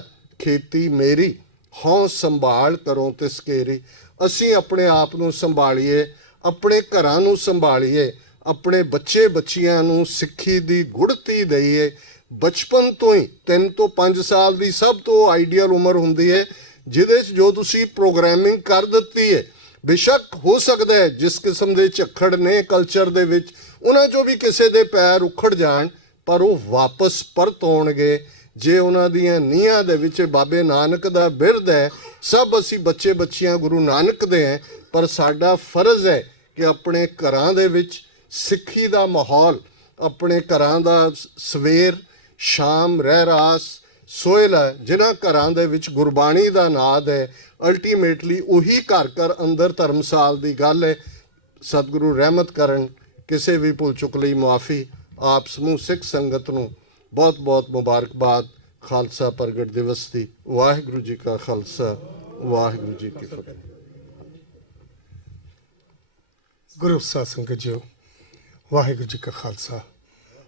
ਖੇਤੀ ਮੇਰੀ, ਹਉ ਸੰਭਾਲ ਕਰੋ ਤਿਸ ਕੇਰੀ। ਅਸੀਂ ਆਪਣੇ ਆਪ ਨੂੰ ਸੰਭਾਲੀਏ, ਆਪਣੇ ਘਰਾਂ ਨੂੰ ਸੰਭਾਲੀਏ, ਆਪਣੇ ਬੱਚੇ ਬੱਚੀਆਂ ਨੂੰ ਸਿੱਖੀ ਦੀ ਗੁੜਤੀ ਦਈਏ। ਬਚਪਨ ਤੋਂ ਹੀ 3 ਤੋਂ 5 ਸਾਲ ਦੀ ਸਭ ਤੋਂ ਆਈਡੀਅਲ ਉਮਰ ਹੁੰਦੀ ਹੈ ਜਿਹਦੇ 'ਚ ਜੋ ਤੁਸੀਂ ਪ੍ਰੋਗਰਾਮਿੰਗ ਕਰ ਦਿੱਤੀ ਹੈ, ਬੇਸ਼ੱਕ ਹੋ ਸਕਦਾ ਹੈ ਜਿਸ ਕਿਸਮ ਦੇ ਝੱਖੜ ਨੇ ਕਲਚਰ ਦੇ ਵਿੱਚ ਉਹਨਾਂ 'ਚੋਂ ਵੀ ਕਿਸੇ ਦੇ ਪੈਰ ਉਖੜ ਜਾਣ, ਪਰ ਉਹ ਵਾਪਸ ਪਰਤ ਆਉਣਗੇ ਜੇ ਉਹਨਾਂ ਦੀਆਂ ਨੀਹਾਂ ਦੇ ਵਿੱਚ ਬਾਬੇ ਨਾਨਕ ਦਾ ਬਿਰਧ ਹੈ। ਸਭ ਅਸੀਂ ਬੱਚੇ ਬੱਚੀਆਂ ਗੁਰੂ ਨਾਨਕ ਦੇ ਹੈ, ਪਰ ਸਾਡਾ ਫਰਜ਼ ਹੈ ਕਿ ਆਪਣੇ ਘਰਾਂ ਦੇ ਵਿੱਚ ਸਿੱਖੀ ਦਾ ਮਾਹੌਲ, ਆਪਣੇ ਘਰਾਂ ਦਾ ਸਵੇਰ ਸ਼ਾਮ ਰਹਿ ਰਾਸ ਸੋਹਿਲ ਹੈ, ਜਿਨ੍ਹਾਂ ਘਰਾਂ ਦੇ ਵਿੱਚ ਗੁਰਬਾਣੀ ਦਾ ਨਾਦ ਹੈ, ਅਲਟੀਮੇਟਲੀ ਉਹੀ ਘਰ ਘਰ ਅੰਦਰ ਧਰਮਸਾਲ ਦੀ ਗੱਲ ਹੈ। ਸਤਿਗੁਰੂ ਰਹਿਮਤ ਕਰਨ, ਕਿਸੇ ਵੀ ਭੁੱਲ ਚੁੱਕ ਲਈ ਮੁਆਫੀ। ਆਪ ਸਮੂਹ ਸਿੱਖ ਸੰਗਤ ਨੂੰ ਬਹੁਤ ਬਹੁਤ ਮੁਬਾਰਕਬਾਦ ਖਾਲਸਾ ਪ੍ਰਗਟ ਦਿਵਸ ਦੀ। ਵਾਹਿਗੁਰੂ ਜੀ ਕਾ ਖਾਲਸਾ, ਵਾਹਿਗੁਰੂ ਜੀ ਕੀ ਫਤਿਹ। ਗੁਰੂ ਸਾਹਿਬ ਸੰਗਤ ਜੀ, ਵਾਹਿਗੁਰੂ ਜੀ ਕਾ ਖਾਲਸਾ,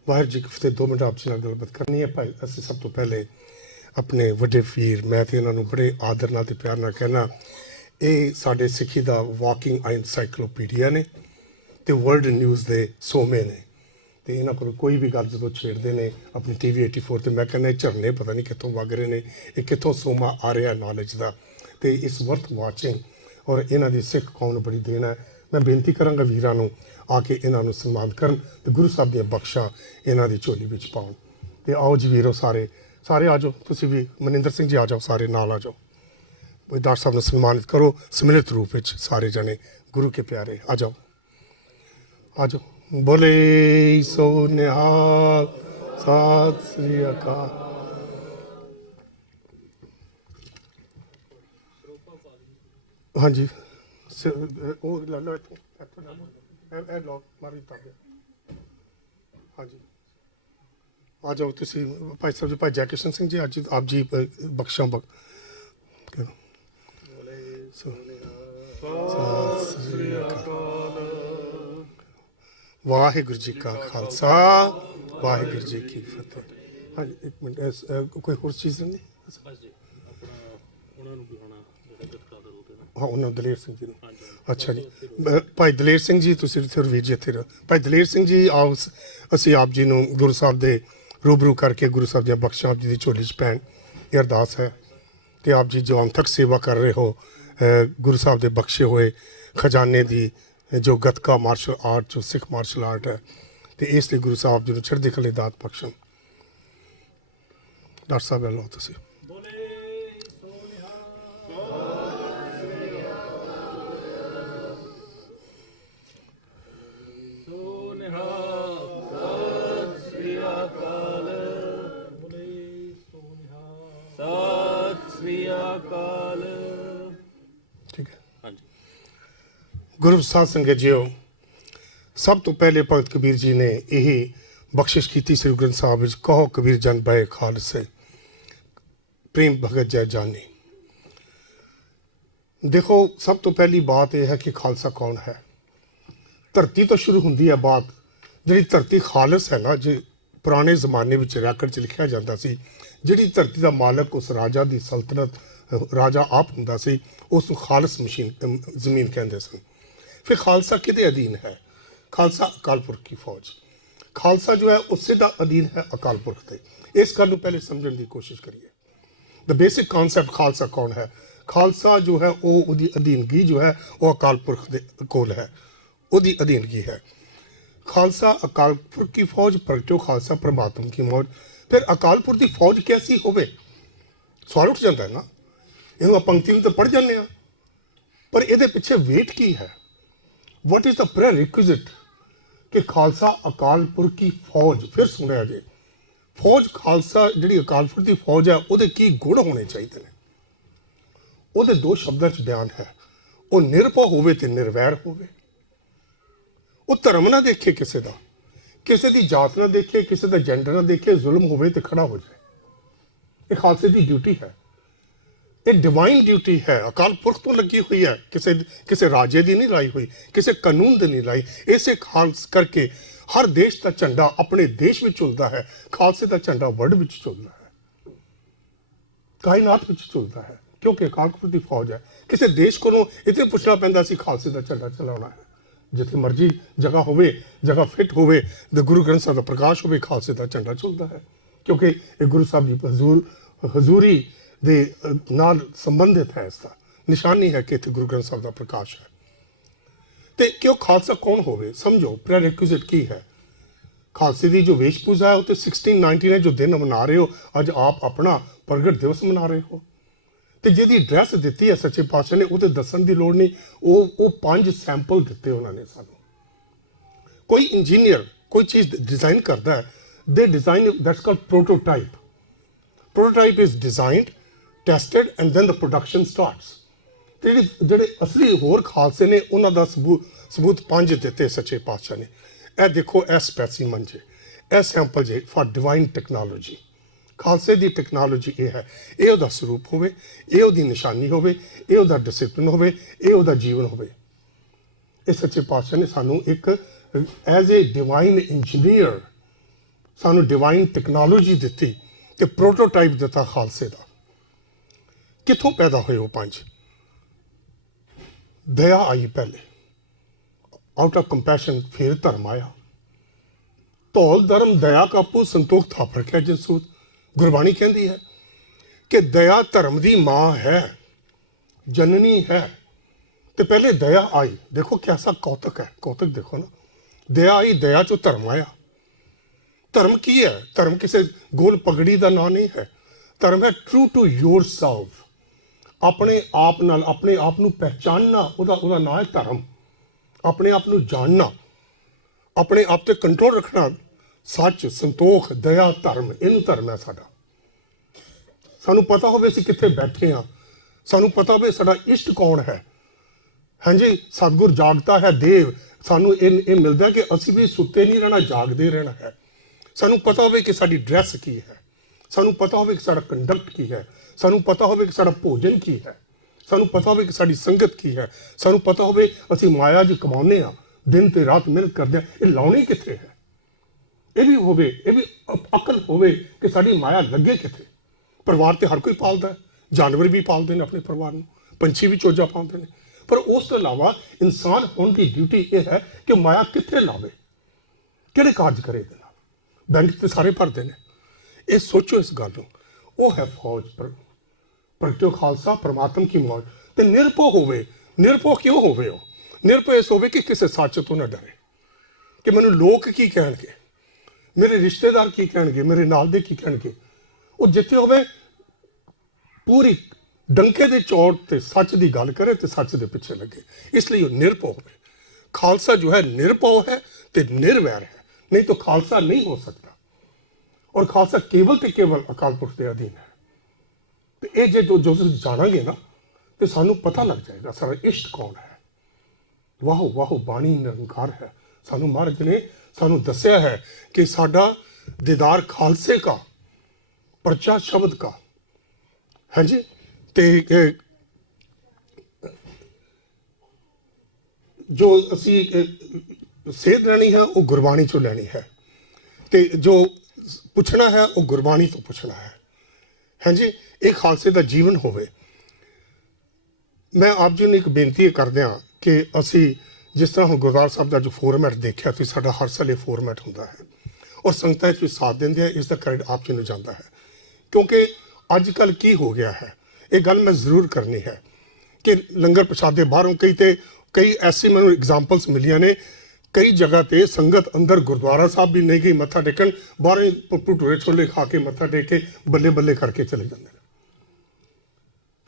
ਵਾਹਿਗੁਰੂ ਜੀ ਕੀ ਫਤਿਹ। 2 ਮਿੰਟ ਆਪ ਜੀ ਨਾਲ ਗੱਲਬਾਤ ਕਰਨੀ ਹੈ। ਭਾਈ ਅਸੀਂ ਸਭ ਤੋਂ ਪਹਿਲੇ ਆਪਣੇ ਵੱਡੇ ਵੀਰ, ਮੈਂ ਤੇ ਇਹਨਾਂ ਨੂੰ ਬੜੇ ਆਦਰ ਨਾਲ ਤੇ ਪਿਆਰ ਨਾਲ ਕਹਿਣਾ, ਇਹ ਸਾਡੇ ਸਿੱਖੀ ਦਾ ਵਾਕਿੰਗ ਐਨਸਾਈਕਲੋਪੀਡੀਆ ਨੇ ਤੇ ਵਰਲਡ ਨਿਊਜ਼ ਦੇ ਸੋਮੇ ਨੇ। ਤੇ ਇਹਨਾਂ ਕੋਲ ਕੋਈ ਵੀ ਗੱਲ ਜਦੋਂ ਛੇੜਦੇ ਨੇ ਆਪਣੀ TV 84 ਤੇ, ਮੈਂ ਕਹਿੰਦਾ ਇਹ ਝਰਨੇ ਪਤਾ ਨਹੀਂ ਕਿੱਥੋਂ ਵਗ ਰਹੇ ਨੇ, ਇਹ ਕਿੱਥੋਂ ਸੋਮਾ ਆ ਰਿਹਾ ਨੌਲੇਜ ਦਾ। ਤੇ ਇਸ ਵਰਥ ਵਾਚਿੰਗ, ਔਰ ਇਹਨਾਂ ਦੀ ਸਿੱਖ ਕੌਮ ਨੂੰ ਬੜੀ ਦੇਣ ਹੈ। ਮੈਂ ਬੇਨਤੀ ਕਰਾਂਗਾ ਵੀਰਾਂ ਨੂੰ ਆ ਕੇ ਇਹਨਾਂ ਨੂੰ ਸਨਮਾਨ ਕਰਨ ਤੇ ਗੁਰੂ ਸਾਹਿਬ ਦੀਆਂ ਬਖਸ਼ਾਂ ਇਹਨਾਂ ਦੀ ਝੋਲੀ ਵਿੱਚ ਪਾਉਣ। ਤੇ ਆਓ ਜੀ ਵੀਰੋ, ਸਾਰੇ ਆ ਜਾਓ। ਤੁਸੀਂ ਵੀ ਮਨਿੰਦਰ ਸਿੰਘ ਜੀ ਆ ਜਾਓ, ਸਾਰੇ ਨਾਲ ਆ ਜਾਓ। ਡਾਕਟਰ ਸਾਹਿਬ ਨੂੰ ਸਨਮਾਨਿਤ ਕਰੋ ਸਮਿਲਿਤ ਰੂਪ ਵਿੱਚ। ਸਾਰੇ ਜਣੇ ਗੁਰੂ ਕੇ ਪਿਆਰੇ ਆ ਜਾਓ, ਆ ਜਾਓ। ਬੋਲੇ ਸੋ ਨਿਹਾਲ, ਸਤਿ ਸ੍ਰੀ ਅਕਾਲ। ਹਾਂਜੀ, ਉਹ ਲੈ ਲਓ ਇੱਥੋਂ ਲੈ ਲਓ, ਇਹ ਲਓ ਮਾਰੀ ਤਾਬੇ। ਹਾਂਜੀ ਆ ਜਾਓ ਤੁਸੀਂ। ਭਾਈ ਸਾਹਿਬ ਜੀ, ਭਾਈ ਜੈ ਕਿਸ਼ਨ ਸਿੰਘ ਜੀ, ਅੱਜ ਆਪ ਜੀ ਬਖਸ਼ਾਂ ਸਤਿ ਸ੍ਰੀ ਅਕਾਲ। ਵਾਹਿਗੁਰੂ ਜੀ ਕਾ ਖਾਲਸਾ, ਵਾਹਿਗੁਰੂ ਜੀ ਕੀ ਫਤਿਹ। ਹਾਂਜੀ ਇੱਕ ਮਿੰਟ, ਕੋਈ ਹੋਰ ਚੀਜ਼ ਨਹੀਂ? ਹਾਂ, ਉਹਨਾਂ ਦਲੇਰ ਸਿੰਘ ਜੀ ਨੂੰ। ਅੱਛਾ ਜੀ, ਭਾਈ ਦਲੇਰ ਸਿੰਘ ਜੀ ਤੁਸੀਂ ਫਿਰ ਵੀਰ ਜੀ ਇੱਥੇ ਰਹੋ। ਭਾਈ ਦਲੇਰ ਸਿੰਘ ਜੀ ਆਓ, ਅਸੀਂ ਆਪ ਜੀ ਨੂੰ ਗੁਰੂ ਸਾਹਿਬ ਦੇ ਰੂਬਰੂ ਕਰਕੇ ਗੁਰੂ ਸਾਹਿਬ ਦੀਆਂ ਬਖਸ਼ਾਂ ਆਪ ਜੀ ਦੀ ਝੋਲੀ 'ਚ ਪੈਣ, ਇਹ ਅਰਦਾਸ ਹੈ ਕਿ ਆਪ ਜੀ ਜੋ ਅੰਤਕ ਸੇਵਾ ਕਰ ਰਹੇ ਹੋ, ਗੁਰੂ ਸਾਹਿਬ ਦੇ ਬਖਸ਼ੇ ਹੋਏ ਖਜ਼ਾਨੇ ਦੀ ਜੋ ਗੱਤਕਾ ਮਾਰਸ਼ਲ ਆਰਟ, ਜੋ ਸਿੱਖ ਮਾਰਸ਼ਲ ਆਰਟ ਹੈ, ਤੇ ਇਸ ਲਈ ਗੁਰੂ ਸਾਹਿਬ ਜੀ ਨੂੰ ਚੜ੍ਹਦੀ ਕਲਾ ਦਾਤ ਬਖਸ਼ਣ। ਡਾਕਟਰ ਸਾਹਿਬ ਲਓ ਤੁਸੀਂ। ਠੀਕ ਹੈ। ਹਾਂਜੀ, ਗੁਰੂ ਸਾਧ ਸੰਗਤ ਜੀਓ, ਸਭ ਤੋਂ ਪਹਿਲੇ ਭਗਤ ਕਬੀਰ ਜੀ ਨੇ ਇਹ ਬਖਸ਼ਿਸ਼ ਕੀਤੀ ਸ੍ਰੀ ਗੁਰੂ ਗ੍ਰੰਥ ਸਾਹਿਬ ਵਿੱਚ, ਕਹੋ ਕਬੀਰ ਜਨ ਬੈ ਖਾਲਸੇ, ਪ੍ਰੇਮ ਭਗਤ ਜੈ ਜਾਨੀ। ਦੇਖੋ, ਸਭ ਤੋਂ ਪਹਿਲੀ ਬਾਤ ਇਹ ਹੈ ਕਿ ਖਾਲਸਾ ਕੌਣ ਹੈ। ਧਰਤੀ ਤੋਂ ਸ਼ੁਰੂ ਹੁੰਦੀ ਹੈ ਬਾਤ। ਜਿਹੜੀ ਧਰਤੀ ਖਾਲਸ ਹੈ ਨਾ, ਜੇ ਪੁਰਾਣੇ ਜ਼ਮਾਨੇ ਵਿੱਚ ਰੈਕਡ 'ਚ ਲਿਖਿਆ ਜਾਂਦਾ ਸੀ, ਜਿਹੜੀ ਧਰਤੀ ਦਾ ਮਾਲਕ ਉਸ ਰਾਜਾ ਦੀ ਸਲਤਨਤ, ਰਾਜਾ ਆਪ ਹੁੰਦਾ ਸੀ, ਉਸ ਨੂੰ ਖਾਲਸ ਜ਼ਮੀਨ ਕਹਿੰਦੇ ਸਨ। ਫਿਰ ਖਾਲਸਾ ਕਿਹਦੇ ਅਧੀਨ ਹੈ? ਖਾਲਸਾ ਅਕਾਲ ਪੁਰਖ ਕੀ ਫੌਜ। ਖਾਲਸਾ ਜੋ ਹੈ ਉਸੇ ਦਾ ਅਧੀਨ ਹੈ ਅਕਾਲ ਪੁਰਖ ਤੇ। ਇਸ ਗੱਲ ਨੂੰ ਪਹਿਲੇ ਸਮਝਣ ਦੀ ਕੋਸ਼ਿਸ਼ ਕਰੀਏ। ਦ ਬੇਸਿਕ ਕਾਨਸੈਪਟ ਖਾਲਸਾ ਕੌਣ ਹੈ? ਖਾਲਸਾ ਜੋ ਹੈ ਉਹ ਉਹਦੀ ਅਧੀਨਗੀ ਜੋ ਹੈ ਉਹ ਅਕਾਲ ਪੁਰਖ ਦੇ ਕੋਲ ਹੈ, ਉਹਦੀ ਅਧੀਨਗੀ ਹੈ। खालसा अकाल पुरख की फौज प्रगटो खालसा परमात्मा की मौज। फिर अकाल पुरख की फौज कैसी होवे, सवाल उठ जाता है ना। इन्हों पंक्ति में तो पढ़ जाने, पर ये पिछे वेट की है, वट इज द प्रेरिक्विजिट कि खालसा अकाल पुरख की फौज। फिर सुनिया जे फौज खालसा जी अकाल पुरख की फौज है वो की गुण होने चाहिए ने। वो दो शब्दों च बयान है, वो निरभौ होवे ते निर्वैर होवे। ਉਹ ਧਰਮ ਨਾ ਦੇਖੇ ਕਿਸੇ ਦਾ, ਕਿਸੇ ਦੀ ਜਾਤ ਨਾ ਦੇਖੇ, ਕਿਸੇ ਦਾ ਜੈਂਡਰ ਨਾ ਦੇਖੇ, ਜ਼ੁਲਮ ਹੋਵੇ ਤੇ ਖੜਾ ਹੋ ਜਾਏ। ਇਹ ਖਾਲਸੇ ਦੀ ਡਿਊਟੀ ਹੈ, ਇਹ ਡਿਵਾਈਨ ਡਿਊਟੀ ਹੈ, ਅਕਾਲ ਪੁਰਖ ਤੋਂ ਲੱਗੀ ਹੋਈ ਹੈ, ਕਿਸੇ ਰਾਜੇ ਦੀ ਨਹੀਂ ਲਾਈ ਹੋਈ, ਕਿਸੇ ਕਾਨੂੰਨ ਦੀ ਨਹੀਂ ਲਾਈ। ਇਸੇ ਖਾਲਸ ਕਰਕੇ ਹਰ ਦੇਸ਼ ਦਾ ਝੰਡਾ ਆਪਣੇ ਦੇਸ਼ ਵਿੱਚ ਝੁਲਦਾ ਹੈ, ਖਾਲਸੇ ਦਾ ਝੰਡਾ ਵਰਲਡ ਵਿੱਚ ਝੁਲਦਾ ਹੈ, ਕਾਇਨਾਤ ਵਿੱਚ ਝੁਲਦਾ ਹੈ, ਕਿਉਂਕਿ ਅਕਾਲ ਪੁਰਖ ਦੀ ਫੌਜ ਹੈ। ਕਿਸੇ ਦੇਸ਼ ਕੋਲੋਂ ਇਤੇ ਪੁੱਛਣਾ ਪੈਂਦਾ ਸੀ ਖਾਲਸੇ ਦਾ ਝੰਡਾ ਚਲਾਉਣਾ ਹੈ। जिथे मर्जी जगह होवे, जगह फिट होवे, तो गुरु ग्रंथ साहब का प्रकाश होवे, खालसे का झंडा झुलता है, क्योंकि ये गुरु साहब जी हजूरी दे नाल संबंधित है। इसका निशानी है कि इतने गुरु ग्रंथ साहब का प्रकाश है। तो क्यों खालसा कौन होवे, समझो प्रेरिक्विजिट की है। खालसे की जो वेशभूषा है वो तो 1619 है, जो दिन मना रहे हो, अज आप अपना प्रगट दिवस मना रहे हो। तो जिहदी ड्रैस दिती है सच्चे पातशाह ने, वो तो दसन की लोड़ नहीं। वो 5 सैंपल दिते उन्होंने सानू। कोई इंजीनियर कोई चीज़ डिज़ाइन करता है, they design that's called prototype. Prototype is designed, tested and then the production starts. तो ਜਿਹੜੇ असली होर खालसे ने उन्हों का सबूत 5 दिते सच्चे पातशाह ने। यह देखो, यह स्पैसीमन जे, यह सैंपल जे फॉर डिवाइन टैक्नोलॉजी। खालसे की टैक्नोलॉजी ये है, ये उसका स्वरूप होवे, ये उसकी निशानी होवे, ये उसका डिसिपलिन होवे, ये उसका जीवन होवे। इस सच्चे पातशाह ने सानू एक एज ए डिवाइन इंजीनियर सानू डिवाइन टैक्नोलॉजी दी ते प्रोटोटाइप दिता खालसे का। कितों पैदा होए वो 5? दया आई पहले, आउट ऑफ कंपैशन, फिर धर्म आया। धौल धर्म दया कापू संतोख थाप रखा जनसूत। गुरबाणी कहती है कि दया धर्म की माँ है, जननी है। तो पहले दया आई, देखो कैसा कौतक है, कौतक देखो ना। दया आई, दया चो धर्म आया। धर्म की है? धर्म किसी गोल पगड़ी का नाम नहीं है। धर्म है ट्रू टू योर सेल्फ, अपने आप नाल अपने आप नू पहचानना, उहदा नाम है धर्म। अपने आप नू जानना, अपने आप ते कंट्रोल रखना, सच, संतोख, दया, धर्म, इन धर्म है साडा। सानू पता होवे असीं कित्थे बैठे हाँ, सानू पता होवे साडा इष्ट कौन है। हाँ जी, सतगुर जागता है देव। सानू ये मिलता है कि असीं भी सुते नहीं रहना, जागते रहना है। सानू पता होवे कि साडी ड्रैस की है, सानू पता होवे कि साडा कंडक्ट की है, सानू पता होवे कि साडा भोजन की है, सानू पता होवे कि साडी संगत की है, सानू पता होवे असीं माया च कमाउने आ, दिन ते रात मेहनत करदे आ, ये लाउणी कित्थे है। ये भी होवे, ये भी अकल होवे कि साडी माया लगे कित्थे। परिवार तो हर कोई पालदा है, जानवर भी पालते हैं अपने परिवार में, पंछी भी चोजा पालते हैं, पर उस तो इलावा इंसान होने की ड्यूटी ये है कि माया कित्थे लावे, किहड़े कार्ज करे। इहदे नाल बैंक तो सारे भरते हैं। ये सोचो इस गल नूं। वो है फौज प्रगटो खालसा परमात्मा की मौज। तो निरभौ होवे। निरभौ क्यों होवे? निरभौ इस होवे कि किसी सच तो ना डरे कि मैनूं लोग की कहणगे, मेरे रिश्तेदार की कहणगे, मेरे नाल दे की कहणगे। वो जिथे होवे पूरी डंके दे चौट ते सच की गल करे तो सच दे पिछे लगे, इसलिए वो निरभौ होवे। खालसा जो है निरभौ है तो निर्वैर है, नहीं तो खालसा नहीं हो सकता। और खालसा केवल तो केवल अकाल पुरख के अधीन है। तो ये जो जानांगे ना तो सानू पता लग जाएगा सारा इष्ट कौन है। वाह वाह बाणी निरंकार है। सानू महाराज ने सानू दस्या है कि साडा दीदार खालसे का, परचा शब्द का। हाँ जी, ते जो असी सेध लैनी है वो गुरबाणी चो लैनी है, ते जो पुछना है वो गुरबाणी तो पुछना है। हाँ जी, एक खालसे का जीवन होवे। मैं आप जी ने एक बेनती कर दिया कि असी जिस तरह हम गुरद्वारा साहब का जो फॉर्मेट देखा तो साडा हर साल ये फॉर्मेट होंदा है और संगतां भी साथ देंदे हैं। इसका क्रेडिट आप जी नूं जांदा है, क्योंकि अजकल की हो गया है ਇਹ ਗੱਲ ਮੈਂ ਜ਼ਰੂਰ ਕਰਨੀ ਹੈ ਕਿ ਲੰਗਰ ਪ੍ਰਸ਼ਾਦੇ ਬਾਹਰੋਂ ਕਈ ਐਸੀ ਮੈਨੂੰ ਐਗਜ਼ਾਮਪਲਸ ਮਿਲੀਆਂ ਨੇ। ਕਈ ਜਗ੍ਹਾ ਤੇ ਸੰਗਤ ਅੰਦਰ ਗੁਰਦੁਆਰਾ ਸਾਹਿਬ ਵੀ ਨਹੀਂ ਗਈ ਮੱਥਾ ਟੇਕਣ, ਬਾਹਰੋਂ ਹੀ ਭਟੂਰੇ ਛੋਲੇ ਖਾ ਕੇ ਮੱਥਾ ਟੇਕ ਕੇ ਬੱਲੇ ਬੱਲੇ ਕਰਕੇ ਚਲੇ ਜਾਂਦੇ ਨੇ।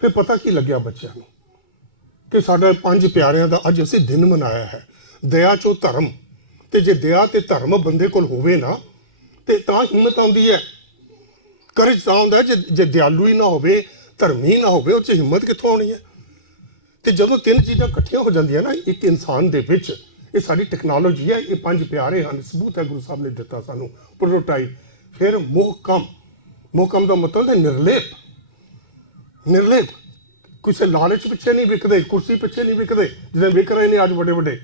ਫਿਰ ਪਤਾ ਕੀ ਲੱਗਿਆ ਬੱਚਿਆਂ ਨੂੰ ਕਿ ਸਾਡਾ 5 ਪਿਆਰਿਆਂ ਦਾ ਅੱਜ ਅਸੀਂ ਦਿਨ ਮਨਾਇਆ ਹੈ, ਦਇਆ ਚੋਂ ਧਰਮ। ਤੇ ਜੇ ਦਇਆ ਤੇ ਧਰਮ ਬੰਦੇ ਕੋਲ ਹੋਵੇ ਨਾ ਤੇ ਤਾਂ ਹਿੰਮਤ ਆਉਂਦੀ ਹੈ, ਕਰਜ ਤਾਂ ਆਉਂਦਾ। ਜੇ ਦਿਆਲੂ ਹੀ ਨਾ ਹੋਵੇ, ਧਰਮੀ ਨਾ ਹੋਵੇ, ਉਹ 'ਚ ਹਿੰਮਤ ਕਿੱਥੋਂ ਆਉਣੀ ਹੈ? ਤੇ ਜਦੋਂ 3 ਚੀਜ਼ਾਂ ਇਕੱਠੀਆਂ ਹੋ ਜਾਂਦੀਆਂ ਨਾ ਇੱਕ ਇਨਸਾਨ ਦੇ ਵਿੱਚ, ਇਹ ਸਾਡੀ ਟੈਕਨੋਲੋਜੀ ਹੈ, ਇਹ 5 ਪਿਆਰੇ ਹਨ, ਸਬੂਤ ਹੈ ਗੁਰੂ ਸਾਹਿਬ ਨੇ ਦਿੱਤਾ ਸਾਨੂੰ ਪ੍ਰੋਟੋਟਾਈਪ। ਫਿਰ ਮੋਹਕਮ ਦਾ ਮਤਲਬ ਹੈ ਨਿਰਲੇਪ। ਨਿਰਲੇਪ ਕਿਸੇ ਲਾਲਚ ਪਿੱਛੇ ਨਹੀਂ ਵਿਕਦੇ, ਕੁਰਸੀ ਪਿੱਛੇ ਨਹੀਂ ਵਿਕਦੇ ਜਿਵੇਂ ਵਿਕ ਰਹੇ ਨੇ ਅੱਜ ਵੱਡੇ ਵੱਡੇ।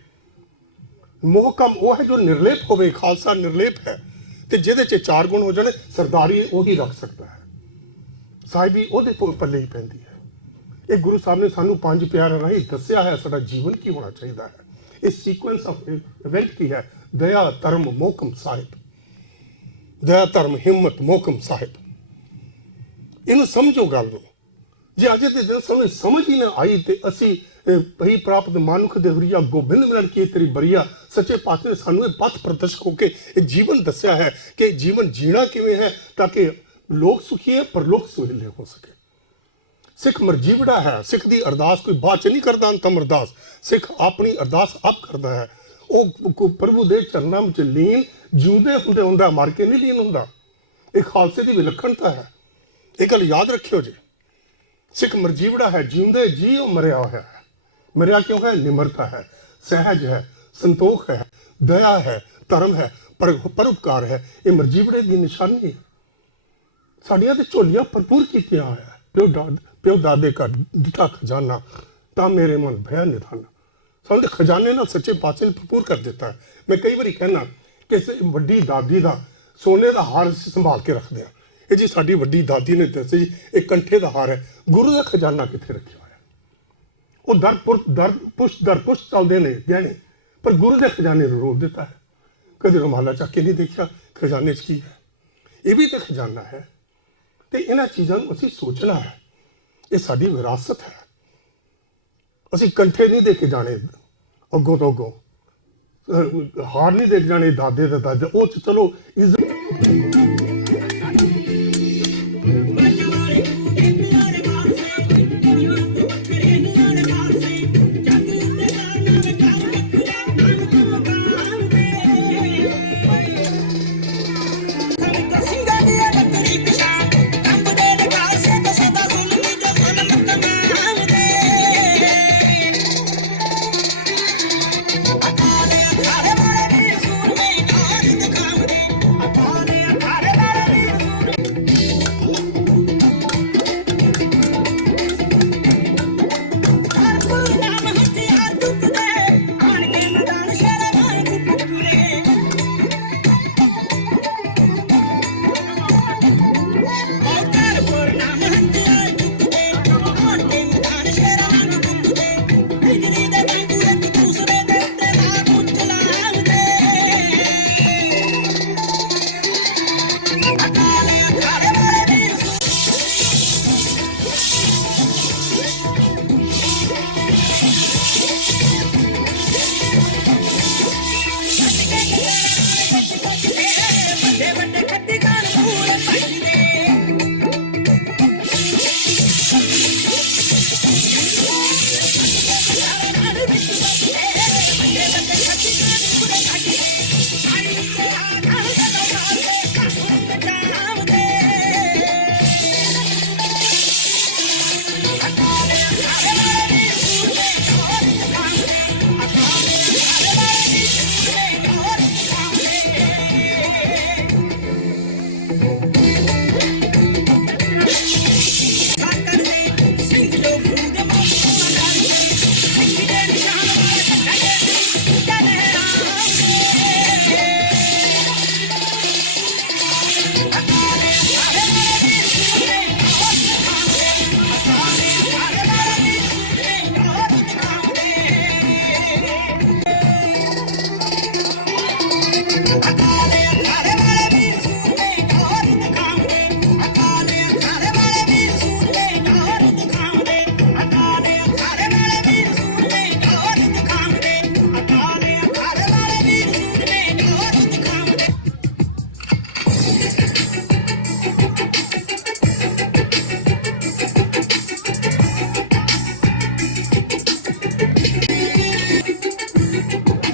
ਮੋਹਕਮ ਉਹ ਹੈ ਜੋ ਨਿਰਲੇਪ ਹੋਵੇ। ਖਾਲਸਾ ਨਿਰਲੇਪ ਹੈ ਤੇ ਜਿਹਦੇ 'ਚ 4 ਗੁਣ ਹੋ ਜਾਣ, ਸਰਦਾਰੀ ਉਹੀ ਰੱਖ ਸਕਦਾ ਹੈ, ਸਾਹਿਬੀ ਉਹਦੇ ਪੱਲੇ ਹੀ ਪੈਂਦੀ ਹੈ। ਇਹ ਗੁਰੂ ਸਾਹਿਬ ਨੇ ਸਾਨੂੰ 5 ਪਿਆਰਿਆਂ ਰਾਹੀਂ ਦੱਸਿਆ ਹੈ ਸਾਡਾ ਜੀਵਨ ਕੀ ਹੋਣਾ ਚਾਹੀਦਾ ਹੈ। ਇਹ ਸੀਕੁਐਂਸ ਆਫ ਇਵੈਂਟ ਕੀ ਹੈ? ਦਇਆ, ਧਰਮ, ਮੋਹਕਮ, ਸਾਹਿਬ। ਦਇਆ, ਧਰਮ, ਹਿੰਮਤ, ਮੋਹਕਮ, ਸਾਹਿਬ। ਇਹਨੂੰ ਸਮਝੋ ਗੱਲ ਨੂੰ। ਜੇ ਅੱਜ ਦੇ ਦਿਨ ਸਾਨੂੰ ਸਮਝ ਹੀ ਨਾ ਆਈ ਤੇ ਅਸੀਂ ਭਈ ਪ੍ਰਾਪਤ ਮਾਨੁਖ ਦੇ ਹਰੀਆ ਗੋਬਿੰਦ ਮਿਲਣ ਕੀ ਤੇਰੀ ਬਰੀਆ, ਸੱਚੇ ਪਾਤਸ਼ਾਹ ਨੇ ਸਾਨੂੰ ਇਹ ਪਥ ਪ੍ਰਦਰਸ਼ਕ ਹੋ ਕੇ ਇਹ ਜੀਵਨ ਦੱਸਿਆ ਹੈ ਕਿ ਜੀਵਨ ਜੀਣਾ ਕਿਵੇਂ ਹੈ ਤਾਂ ਕਿ ਲੋਕ ਸੁਖੀ ਹੈ ਪਰਲੋਕ ਸੁਹੇਲੇ ਹੋ ਸਕੇ। ਸਿੱਖ ਮਰਜੀਵੜਾ ਹੈ। ਸਿੱਖ ਦੀ ਅਰਦਾਸ ਕੋਈ ਬਾਅਦ ਚ ਨਹੀਂ ਕਰਦਾ, ਅੰਤਮ ਅਰਦਾਸ। ਸਿੱਖ ਆਪਣੀ ਅਰਦਾਸ ਆਪ ਕਰਦਾ ਹੈ। ਉਹ ਪ੍ਰਭੂ ਦੇ ਚਰਨਾਂ ਵਿੱਚ ਲੀਨ ਜਿਉਂਦੇ ਹੁੰਦੇ ਹੁੰਦਾ, ਮਰ ਕੇ ਨਹੀਂ ਲੀਨ ਹੁੰਦਾ। ਇਹ ਖਾਲਸੇ ਦੀ ਵਿਲੱਖਣਤਾ ਹੈ, ਇਹ ਗੱਲ ਯਾਦ ਰੱਖਿਓ ਜੀ। ਸਿੱਖ ਮਰਜੀਵੜਾ ਹੈ, ਜਿਉਂਦੇ ਜੀ ਉਹ ਮਰਿਆ ਹੋਇਆ ਹੈ। ਮਰਿਆ ਕਿਉਂ ਹੈ? ਨਿਮਰਤਾ ਹੈ, ਸਹਿਜ ਹੈ, ਸੰਤੋਖ ਹੈ, ਦਇਆ ਹੈ, ਧਰਮ ਹੈ, ਪਰਉਪਕਾਰ ਹੈ। ਇਹ ਮਰਜੀਵੜੇ ਦੀ ਨਿਸ਼ਾਨੀ ਹੈ। ਸਾਡੀਆਂ ਤੇ ਝੋਲੀਆਂ ਭਰਪੂਰ ਕੀਤੀਆਂ ਹੋਇਆ ਹੈ। ਪਿਓ ਦਾਦੇ ਘਰ ਦਿੱਤਾ ਖਜ਼ਾਨਾ ਤਾਂ ਮੇਰੇ ਮਨ ਭਇਆ ਨਿਧਾਨਾ। ਸਾਨੂੰ ਖਜ਼ਾਨੇ ਨਾਲ ਸੱਚੇ ਪਾਤਸ਼ਾਹ ਨੇ ਭਰਪੂਰ ਕਰ ਦਿੱਤਾ ਹੈ। ਮੈਂ ਕਈ ਵਾਰੀ ਕਹਿਣਾ ਕਿ ਵੱਡੀ ਦਾਦੀ ਦਾ ਸੋਨੇ ਦਾ ਹਾਰ ਅਸੀਂ ਸੰਭਾਲ ਕੇ ਰੱਖਦੇ ਹਾਂ। ਇਹ ਜੀ ਸਾਡੀ ਵੱਡੀ ਦਾਦੀ ਨੇ ਦੱਸਿਆ ਜੀ, ਇਹ ਕੰਠੇ ਦਾ ਹਾਰ ਹੈ। ਗੁਰੂ ਦਾ ਖਜ਼ਾਨਾ ਕਿੱਥੇ ਰੱਖਿਆ ਹੋਇਆ? ਉਹ ਦਰ ਪੁਸ਼ਤ ਚੱਲਦੇ ਨੇ ਗਹਿਣੇ, ਪਰ ਗੁਰੂ ਦੇ ਖਜ਼ਾਨੇ ਨੂੰ ਰੋਕ ਦਿੱਤਾ ਹੈ। ਕਦੇ ਰੁਮਾਲਾ ਚੱਕ ਕੇ ਨਹੀਂ ਦੇਖਿਆ ਖਜ਼ਾਨੇ 'ਚ ਕੀ ਹੈ। ਇਹ ਵੀ ਤਾਂ ਖਜ਼ਾਨਾ ਹੈ। ਤੇ ਇਹਨਾਂ ਚੀਜ਼ਾਂ ਨੂੰ ਅਸੀਂ ਸੋਚਣਾ ਹੈ, ਇਹ ਸਾਡੀ ਵਿਰਾਸਤ ਹੈ। ਅਸੀਂ ਕੰਠੇ ਨਹੀਂ ਦੇ ਕੇ ਜਾਣੇ ਅੱਗੋਂ ਤੋਂ ਅੱਗੋਂ, ਹਾਰ ਨਹੀਂ ਦੇਖ ਜਾਣੇ ਦਾਦੇ ਦਾ ਦਾਦਾ। ਉਹ 'ਚ ਚਲੋ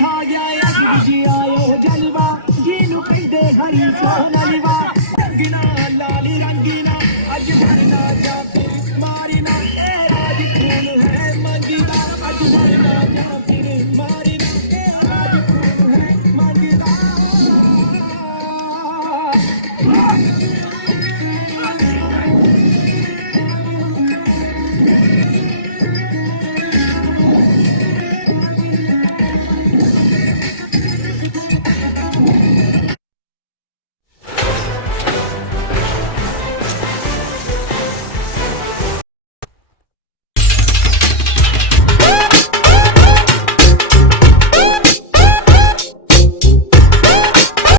ਆ ਗਿਆ ਜੀ ਆਇਓ ਜਲਵਾ ਜਿਹਨੂੰ ਕਹਿੰਦੇ ਹਰੀ ਸੋਨਲਵਾ ਗਿਣਾ